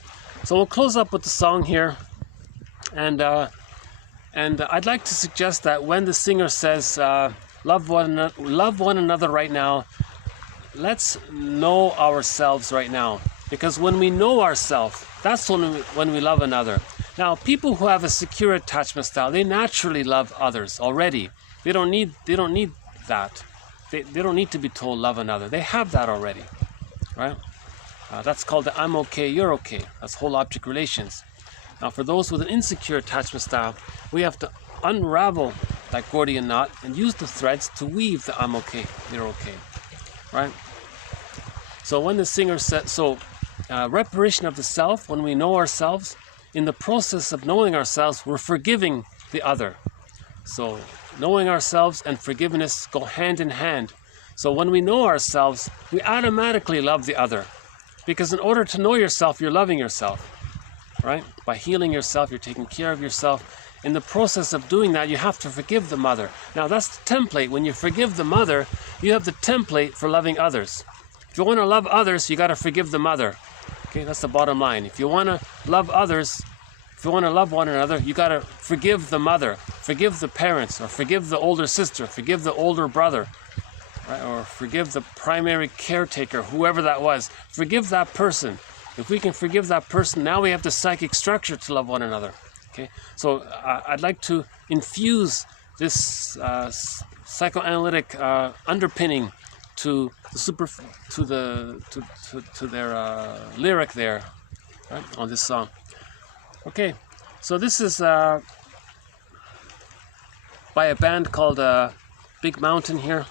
So we'll close up with the song here, and I'd like to suggest that when the singer says, love one another right now. Let's know ourselves right now, because when we know ourselves, that's when we love another. Now, people who have a secure attachment style, they naturally love others already. They don't need that. They don't need to be told love another. They have that already, right? That's called the I'm okay, you're okay. That's whole object relations. Now, for those with an insecure attachment style, we have to unravel that Gordian knot and use the threads to weave the I'm okay, you're okay, right? So when the singer said, reparation of the self, when we know ourselves, in the process of knowing ourselves, we're forgiving the other. So knowing ourselves and forgiveness go hand in hand. So when we know ourselves, we automatically love the other. Because in order to know yourself, you're loving yourself, right? By healing yourself, you're taking care of yourself. In the process of doing that, you have to forgive the mother. Now that's the template. When you forgive the mother, you have the template for loving others. If you want to love others, you got to forgive the mother. Okay, that's the bottom line. If you want to love others, if you want to love one another, you got to forgive the mother, forgive the parents, or forgive the older sister, forgive the older brother, right? Or forgive the primary caretaker, whoever that was. Forgive that person. If we can forgive that person, now we have the psychic structure to love one another. Okay, so I'd like to infuse this psychoanalytic underpinning to their lyric there, right, on this song. Okay, so this is by a band called Big Mountain here.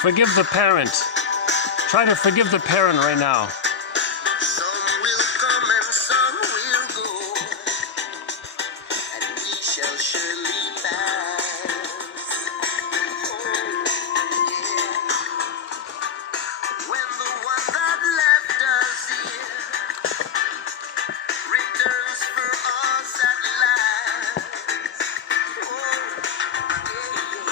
Forgive the parent. Try to forgive the parent right now. Some will come and some will go, and we shall surely pass. Oh, yeah. When the one that left us here returns for us at last. Oh, yeah.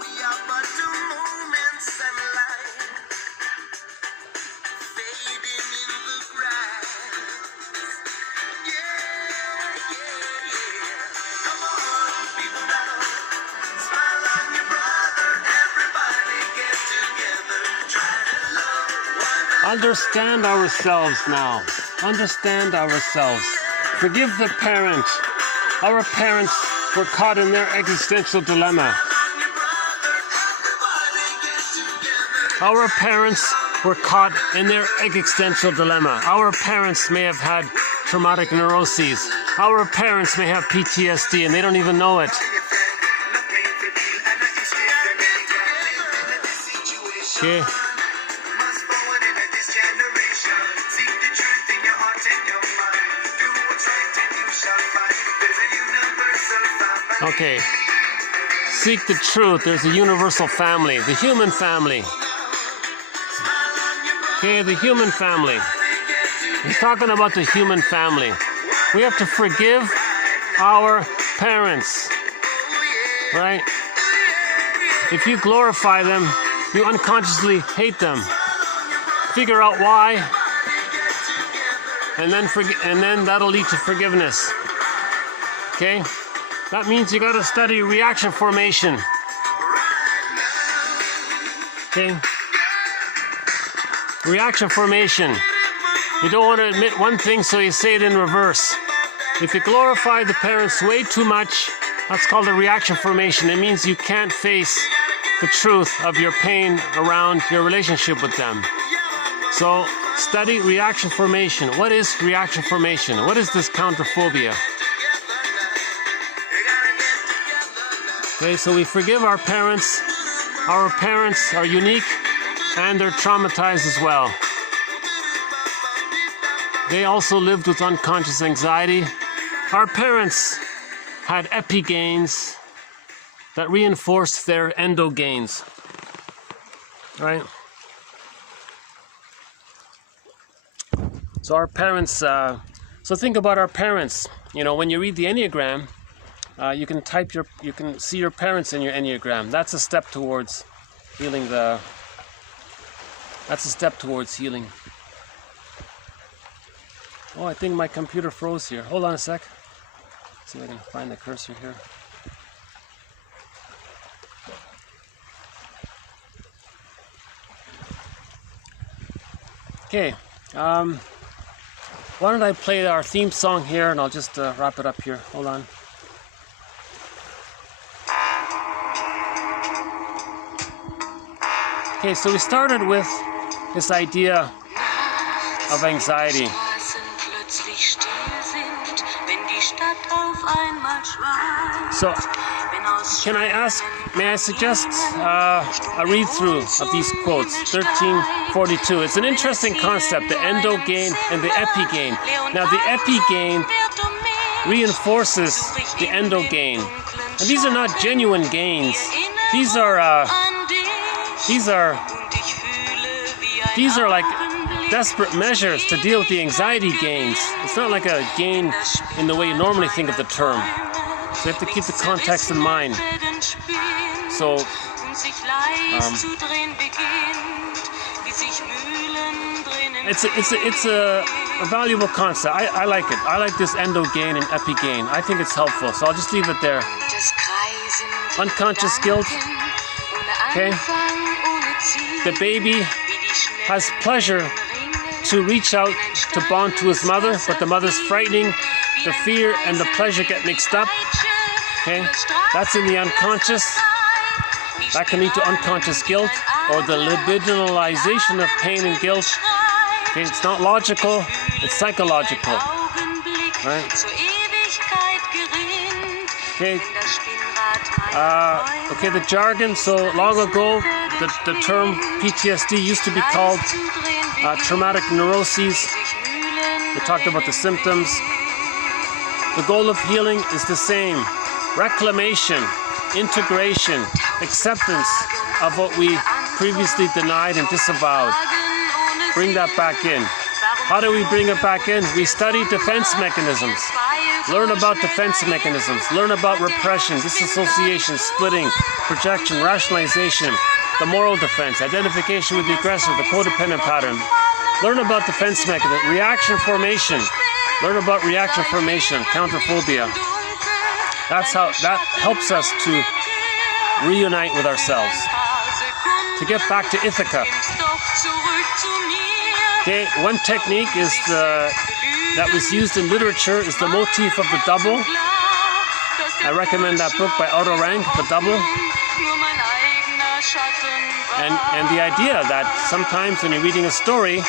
We are but two moments and light fading in the grass. Yeah, yeah, yeah. Come on, people now. Smile on your brother. Everybody get together. Try to love one another. Understand ourselves now. Understand ourselves. Forgive the parent. Our parents were caught in their existential dilemma. Our parents were caught in their existential dilemma. Our parents may have had traumatic neuroses. Our parents may have PTSD and they don't even know it. Okay. Okay. Seek the truth. There's a universal family, the human family. Okay, the human family. He's talking about the human family. We have to forgive our parents, right? If you glorify them, you unconsciously hate them. Figure out why, and then that'll lead to forgiveness. Okay? That means you got to study reaction formation. Okay? Reaction formation. You don't want to admit one thing, so you say it in reverse. If you glorify the parents way too much, that's called a reaction formation. It means you can't face the truth of your pain around your relationship with them. So study reaction formation. What is reaction formation? What is this counterphobia? Okay, so we forgive our parents. Our parents are unique and they're traumatized as well. They also lived with unconscious anxiety. Our parents had epigains that reinforced their endogains, right? So our parents, so think about our parents. You know, when you read the Enneagram, you can see your parents in your Enneagram. That's a step towards healing healing. Oh, I think my computer froze here. Hold on a sec. See if I can find the cursor here. Okay. Why don't I play our theme song here, and I'll just wrap it up here. Hold on. Okay, so we started with this idea of anxiety. So, may I suggest a read-through of these quotes, 1342. It's an interesting concept, the endogain and the epigain. Now, the epigain reinforces the endogain. And these are not genuine gains. These are like desperate measures to deal with the anxiety gains. It's not like a gain in the way you normally think of the term. So you have to keep the context in mind. So, it's a valuable concept. I like it. I like this endogain and epigain. I think it's helpful. So I'll just leave it there. Unconscious guilt. Okay. The baby has pleasure to reach out to bond to his mother, but the mother's frightening. The fear and the pleasure get mixed up. Okay, that's in the unconscious. That can lead to unconscious guilt or the libidinalization of pain and guilt. Okay, it's not logical, it's psychological. Right? Okay. Okay, the jargon. So long ago, the term PTSD used to be called traumatic neuroses. We talked about the symptoms. The goal of healing is the same: reclamation, integration, acceptance of what we previously denied and disavowed. Bring that back in. How do we bring it back in? We study defense mechanisms. Learn about defense mechanisms. Learn about repression, disassociation, splitting, projection, rationalization, the moral defense, identification with the aggressor, the codependent pattern. Learn about defense mechanisms, reaction formation. Learn about reaction formation, counterphobia. That helps us to reunite with ourselves, to get back to Ithaca. Okay, one technique is that was used in literature is the motif of the double. I recommend that book by Otto Rank, The Double. And the idea that sometimes when you're reading a story,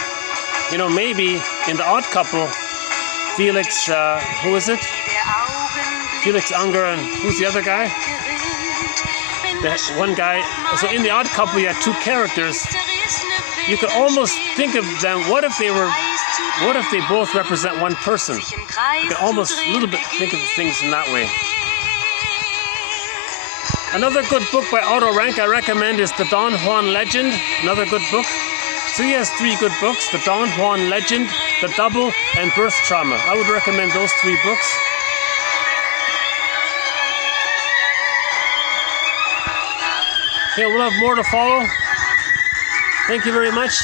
you know, maybe in The Odd Couple, Felix, who is it? Felix Unger, and who's the other guy? The one guy. So in The Odd Couple, you had two characters. You could almost think of them. What if they both represent one person? You can almost a little bit think of things in that way. Another good book by Otto Rank I recommend is The Don Juan Legend. Another good book. So he has three good books: The Don Juan Legend, The Double, and Birth Trauma. I would recommend those three books. Okay, we'll have more to follow. Thank you very much.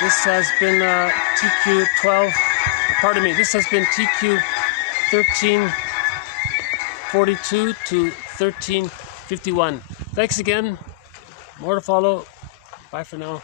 This has been TQ12. Pardon me. This has been TQ 1342 to 1351. Thanks again. More to follow. Bye for now.